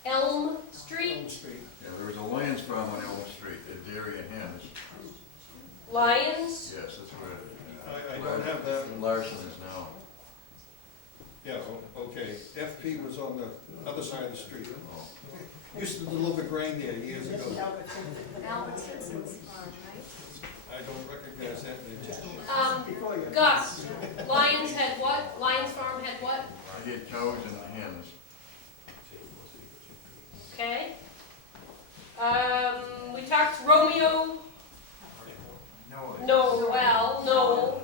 Elm Street, Elm Street. Yeah, there was a Lions farm on Elm Street, at Dairy and Hens. Lions. Yes, that's where. I don't have that. Larson is now. Yeah, okay. FP was on the other side of the street. Oh. Used to deliver grain there years ago. Albert Simpson's farm, right? I don't recognize that name. Gus, Lions had what? Lions Farm had what? I had cows and hens. Okay. We talked Romeo, no.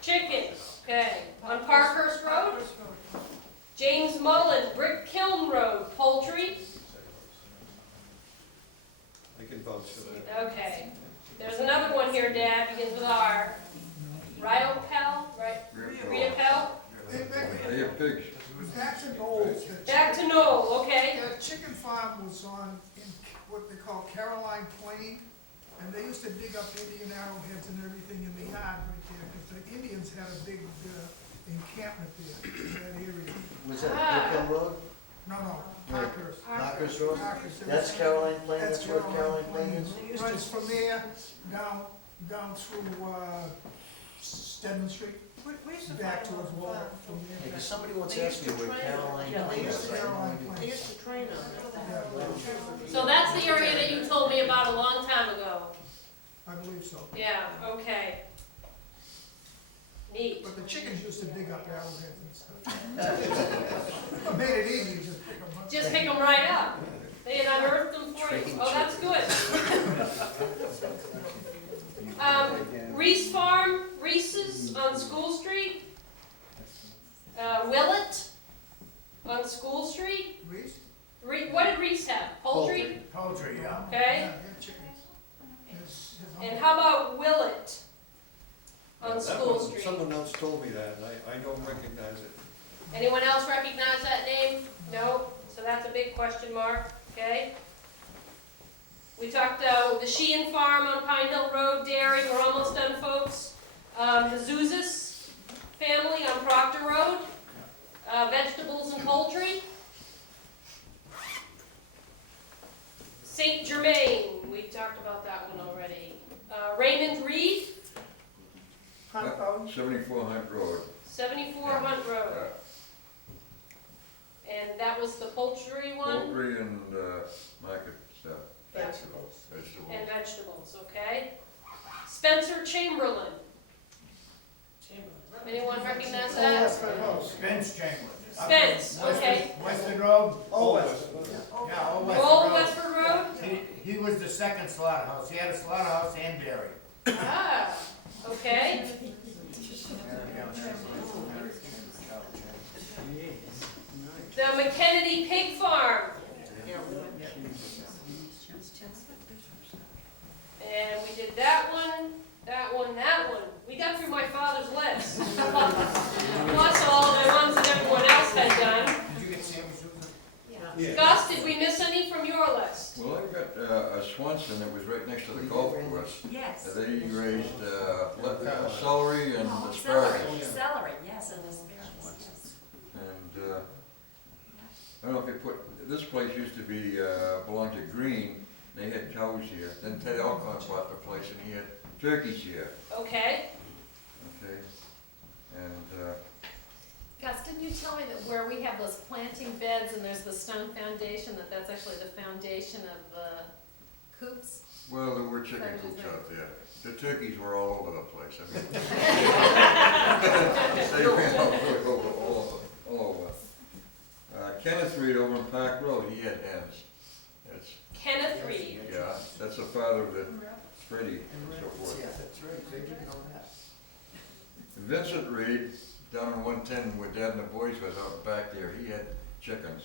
Chicken, okay. On Parkhurst Road. James Mullen, Brick Kiln Road, Poultry. I can vouch for that. Okay. There's another one here, Dad, begins with R. Riopel, right? Riopel? They have pigs. Back to Knoll. Back to Knoll, okay. The chicken farm was on, in what they call Caroline Plain, and they used to dig up Indian arrowheads and everything in the yard right there, because the Indians had a big encampment there, in that area. Was that Brooklyn Road? No, Parkhurst. Parkhurst Road? Parkhurst. That's Caroline Plain, That's that's where Caroline Plain is? Runs from there down through, Stedman Street, back towards Wall, from there. Because somebody once asked me where Caroline Plain is. Caroline Plain. So that's the area that you told me about a long time ago. I believe so. Yeah, okay. Neat. But the chickens used to dig up arrowheads and stuff. Made it easy, just pick them up. Just pick them right up. They had unearthed them for you. Oh, that's good. Reese Farm, Reese's on School Street. Willett on School Street. Reese? What did Reese have? Poultry? Poultry, yeah. Okay. Yeah, they had chickens. And how about Willett on That School one, Street? someone else told me that, and I don't recognize it. Anyone else recognize that name? No? So that's a big question mark, okay? We talked, the Sheehan Farm on Pine Hill Road, Dairy, we're almost done, folks. The Zuzis family on Proctor Road, vegetables and poultry. St. Germain, we talked about that one already. Raymond Reed, Hunt Road. 74 Hunt Road. 74 Hunt Road. And that was the poultry one? Poultry and market vegetables, okay? Spencer Chamberlain. Anyone recognize that? Spence Chamberlain. Spence, okay. Western Road? Always. Yeah, Old Old Western Road. Westford Road? He was the second slaughterhouse. He had a slaughterhouse and dairy. Ah, okay. The McKennedy Pig Farm. And we did that one, that one, that one. We got through my father's list. Plus all the ones that everyone else had done. Did you get Sammy Susan? Yeah. Gus, did we miss any from your list? Well, I got a Swanson that was right next to the golf course. Yes. They raised celery and Oh, asparagus. celery, yes, and asparagus, yes. And I don't know if they put, this place used to be, belonged to Green. They had cows here. Then Ted Alcott bought the place and he had turkeys here. Okay. Okay. And, Gus, didn't you tell me that where we have those planting beds and there's the stone foundation, that that's actually the foundation of the coops? well, there were chicken coops out there. The turkeys were all over the place. I mean, they ran all over. Kenneth Reed over on Park Road, he had hens. That's, Kenneth Reed. yeah, that's the father of the Freddie and so forth. that's right, they didn't know that. Vincent Reed, down in 110 where Dad and the boys was out back there, he had chickens.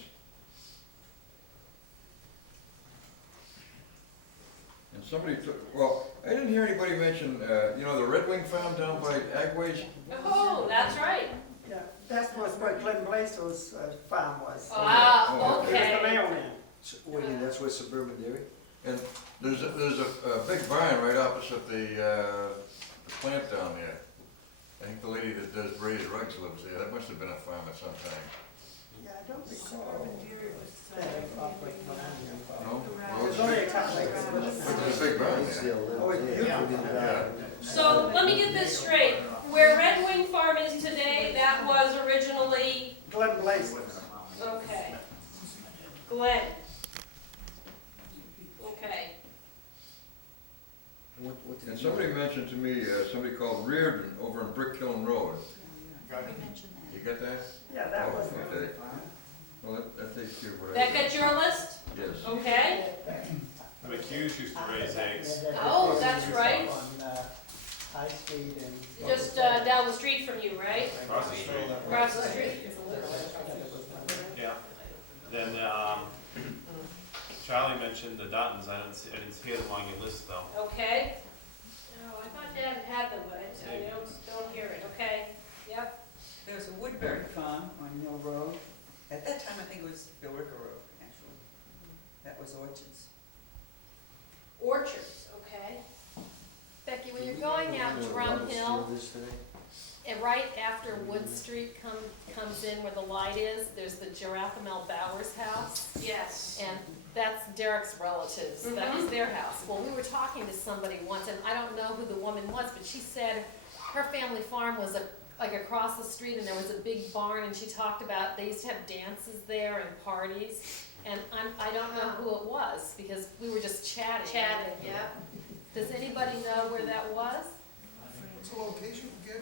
And somebody took, well, I didn't hear anybody mention, the Red Wing Farm down by Agways. Oh, that's right. Yeah, that was where Clem Blaisdell's farm was. Ah, Oh, He was the okay. mailman. Wait, that's where Suburban Dairy? And there's a big barn right opposite the plant down there. I think the lady that does braided rugs lives there. That must have been a farm at some time. Yeah, I don't recall. that operating around here. No? There's only a couple acres. There's a big barn there. Oh, it's beautiful. Yeah. So let me get this straight. Where Red Wing Farm is today, that was originally, Glenn Blaisdell's. okay. Glenn. Okay. What did And you- somebody mentioned to me, somebody called Reardon over on Brick Hill Road. You got that? Yeah, that was. Oh, okay. Well, that takes care of what I. That got your list? Yes. Okay. McHugh's used to raise eggs. Oh, that's right. On High Street and. Just down the street from you, right? Across the street. Across the street. Yeah. Then, Charlie mentioned the Duttons. I didn't see them on your list though. Okay. Oh, I thought Dad had them, but I don't hear it. Okay. Yep. There's a Woodbury farm on Mill Road. At that time, I think it was Billrica Road, actually. That was Orchards. Orchards, okay. Becky, when you're going out Drum Hill, and right after Wood Street comes in where the light is, there's the Giraffamel Bowers house. Yes. And that's Derek's relatives, that was their house. Well, we were talking to somebody once, and I don't know who the woman was, but she said her family farm was like across the street, and there was a big barn, and she talked about, they used to have dances there and parties, and I don't know who it was, because we were just chatting. Chatting, yeah. Does anybody know where that was? What's the location again?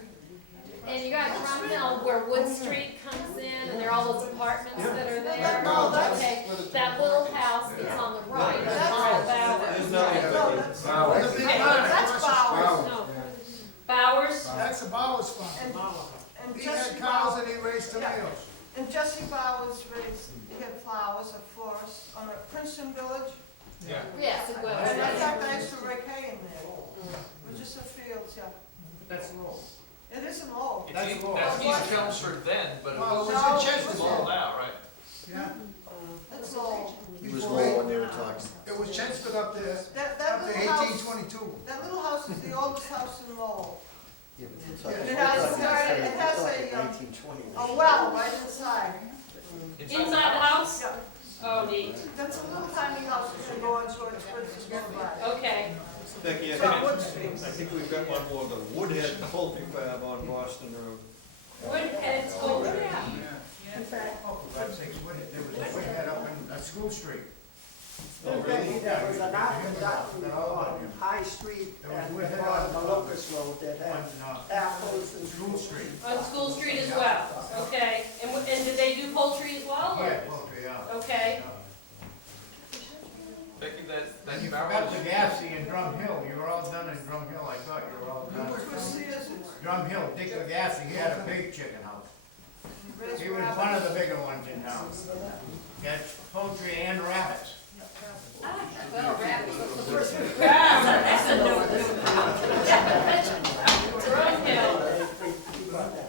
And you got Drum Hill where Wood Street comes in, and there are all those apartments that are there. No, that's- Okay, that little house that's on the right, that's all Bowers. That's Bowers. No. Bowers? That's the Bowers farm. And He Jesse had cows Bowers, and he raised tomatoes. and Jesse Bowers raised, he had flowers, a florist, on a Princeton Village. Yeah. Yes, it was. And in fact, I used to rake hay in there. It was just a field, yeah. That's low. It isn't low. It's That's That's low. East Chelmsford then, but it Well, was it was in Chester. small now, right? Yeah. It's low. It was low when they were talking. It was Chelmsford up there, That up to little house, 1822. that little house is the oldest house in Lowell. Yeah, It but has a well right inside. Inside the house? Yeah. Oh, neat. That's a little tiny house that you go on towards Princeton Boulevard. Okay. Becky, So what's- we've got one more, the Woodhead Poultry Farm on Boston Road. Woodhead's over there. In fact, Oh, for God's sakes, there was a Woodhead up in School Street. Becky, there was an apple Dutton on High Street and the bottom of Locust Road that had apples and. School Street. On School Street as well, okay. And did they do poultry as well? or- Yeah, poultry, yeah. Okay, Becky, that And you barrel forgot is- the Gassy in Drum Hill, you were all done in Drum Hill, I thought you were all done. Drum Hill, Dick Legassi, he had a big chicken house. He was one of the bigger ones in town. He had poultry and rabbits. Well, rabbits, that's the first one. That's a no. Drum Hill.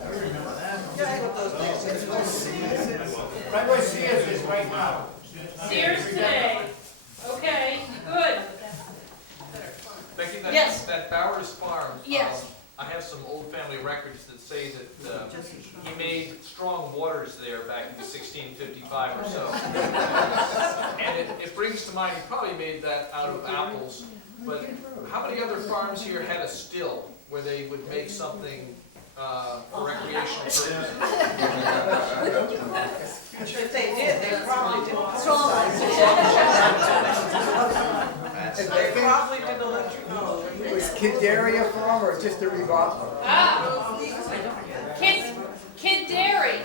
I remember that. Right where Sears is right now. Sears today, okay, good. Becky, Yes. that Bowers Farm. Yes. I have some old family records that say that he made strong waters there back in 1655 or so. And it brings to mind, he probably made that out of apples, but how many other farms here had a still where they would make something for recreational purposes? If they did, they probably did. They probably did electrical. It was Kidaria Farm or just a revolve? Ah, Kid Dairy.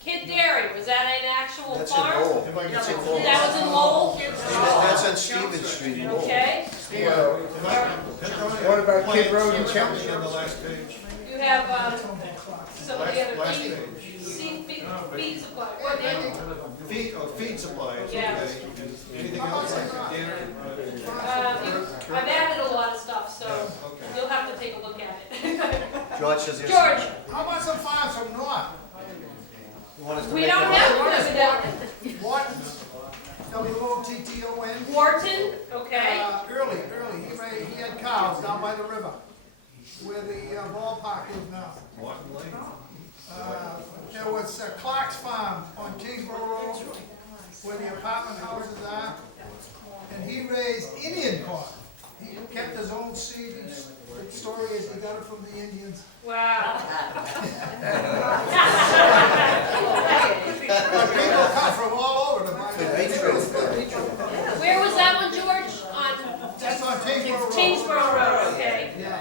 Kid Dairy, was that an actual That's in farm? Lowell. That's in Lowell. That was in Lowell? That's on Stevens Street in Lowell. Okay, What about Kid Road in Chelmsford? On the last page. you have, some of the other Last feed, page. feed supply, what name? Feed supplies, Yeah. okay. Anything else like dinner? I've added a lot of stuff, so Okay. you'll have to take a look at it. George says yes. George, How about some farms from north? You want us to we make a don't motion? have one evidently. Wharton's, W-O-T-T-O-N. Wharton, okay, Early, he had cows down by the river, where the ballpark is now. Martin Lane. There was Clark's Farm on Kingsborough Road, where the apartment houses are, and he raised Indian corn. He kept his own seed, the story is he got it from the Indians. wow. But people come from all over to buy Could that. be true. Where was that one, George? On That's on Kingsborough Road. Kingsborough Road, okay. Yeah.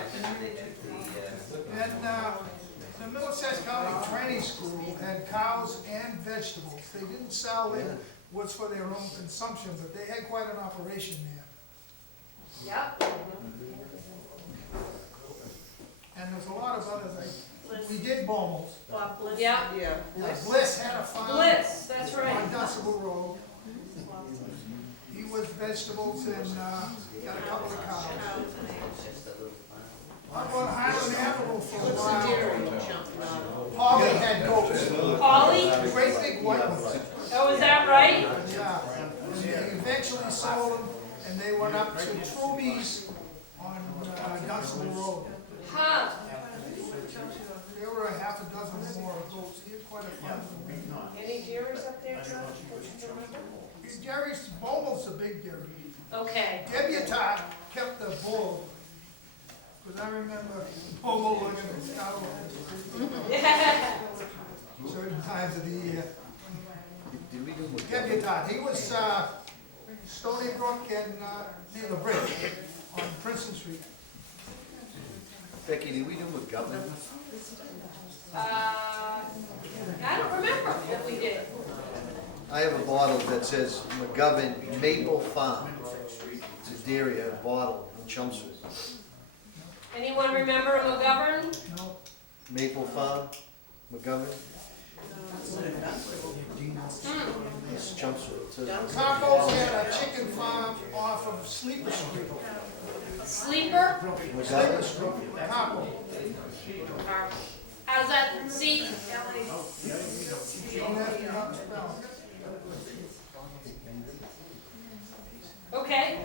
And the Middlesex County Training School had cows and vegetables. They didn't sell it, was for their own consumption, but they had quite an operation there. Yep. And there's a lot of others, like, we did Bomels. Yep. Yeah. Bliss had a farm. Bliss, that's right. On Dunstable Road. He was vegetables and, got a couple of cows. How about Highland Avenue for a while? Polly had goats. Polly? Great big white ones. Oh, is that right? Yeah, and they eventually sold them, and they went up to Truby's on Dunstable Road. Huh. There were a half a dozen more goats. He had quite a farm. Any deers up there, George? Don't you remember? Jerry's, Bomel's a big dairy. Okay. Debutante kept the bull, because I remember Bomo looking at his cow certain times of the year. Did we do McGovern? Debutante, he was Stony Brook and near the bridge on Princeton Street. Becky, did we do McGovern? I don't remember what we did. I have a bottle that says McGovern Maple Farm. It's a dairy, a bottle in Chelmsford. Anyone remember McGovern? No, Maple Farm, McGovern, it's Chelmsford. It says Capo's had a chicken farm off of Sleeper Street. Sleeper? McGovern. Capo. How's that? C? You don't have to know how to spell it. Okay.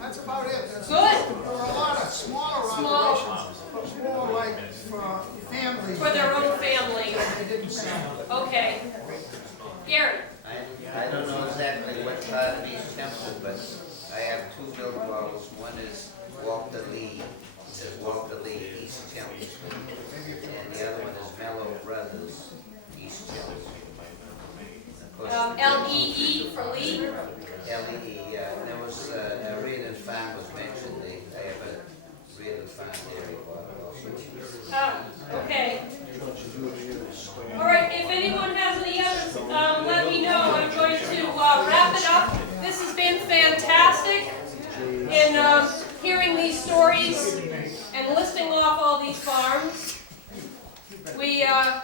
That's about it. There's- Good. There were a lot of smaller Small. operations, but more like for families. For their own family. They didn't sell. Okay. Gary? I don't know exactly what part of East Chelmsford, but I have two billboards. One is Walter Lee, it says Walter Lee, East Chelmsford. And the other one is Mellow Brothers, East Chelmsford. Of course, L-E-E for Lee? L-E-E,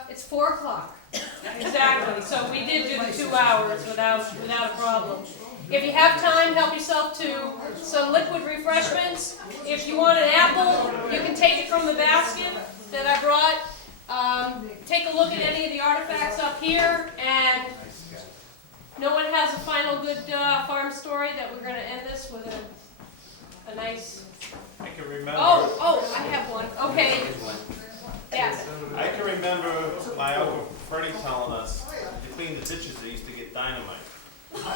it's 4 o'clock. Exactly, so we did do the 2 hours without a problem. If you have time, help yourself to some liquid refreshments. If you want an apple, you can take it from the basket that I brought. Take a look at any of the artifacts up here, and no one has a final good farm story that we're going to end this with a nice... I can remember. Oh, I have one. Okay. Yes. I can remember my Uncle Freddie telling us to clean the ditches, they used to get dynamite.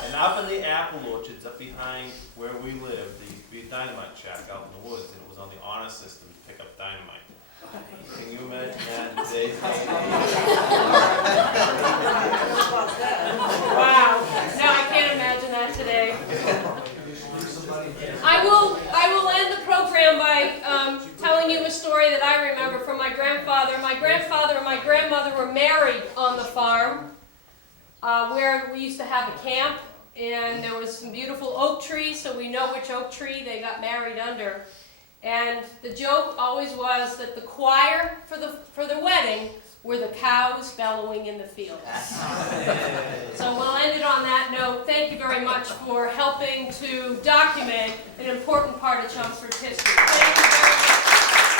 And up in the apple orchards up behind where we lived, there used to be a dynamite shack out in the woods, and it was on the honor system to pick up dynamite. Can you imagine that in today's day and age? Wow. No, I can't imagine that today. I will end the program by telling you a story that I remember from my grandfather. My grandfather and my grandmother were married on the farm where we used to have a camp, and there was some beautiful oak trees, so we know which oak tree they got married under. And the joke always was that the choir for the wedding were the cows bellowing in the fields. So we'll end it on that note. Thank you very much for helping to document an important part of Chelmsford's history. Thank you very much.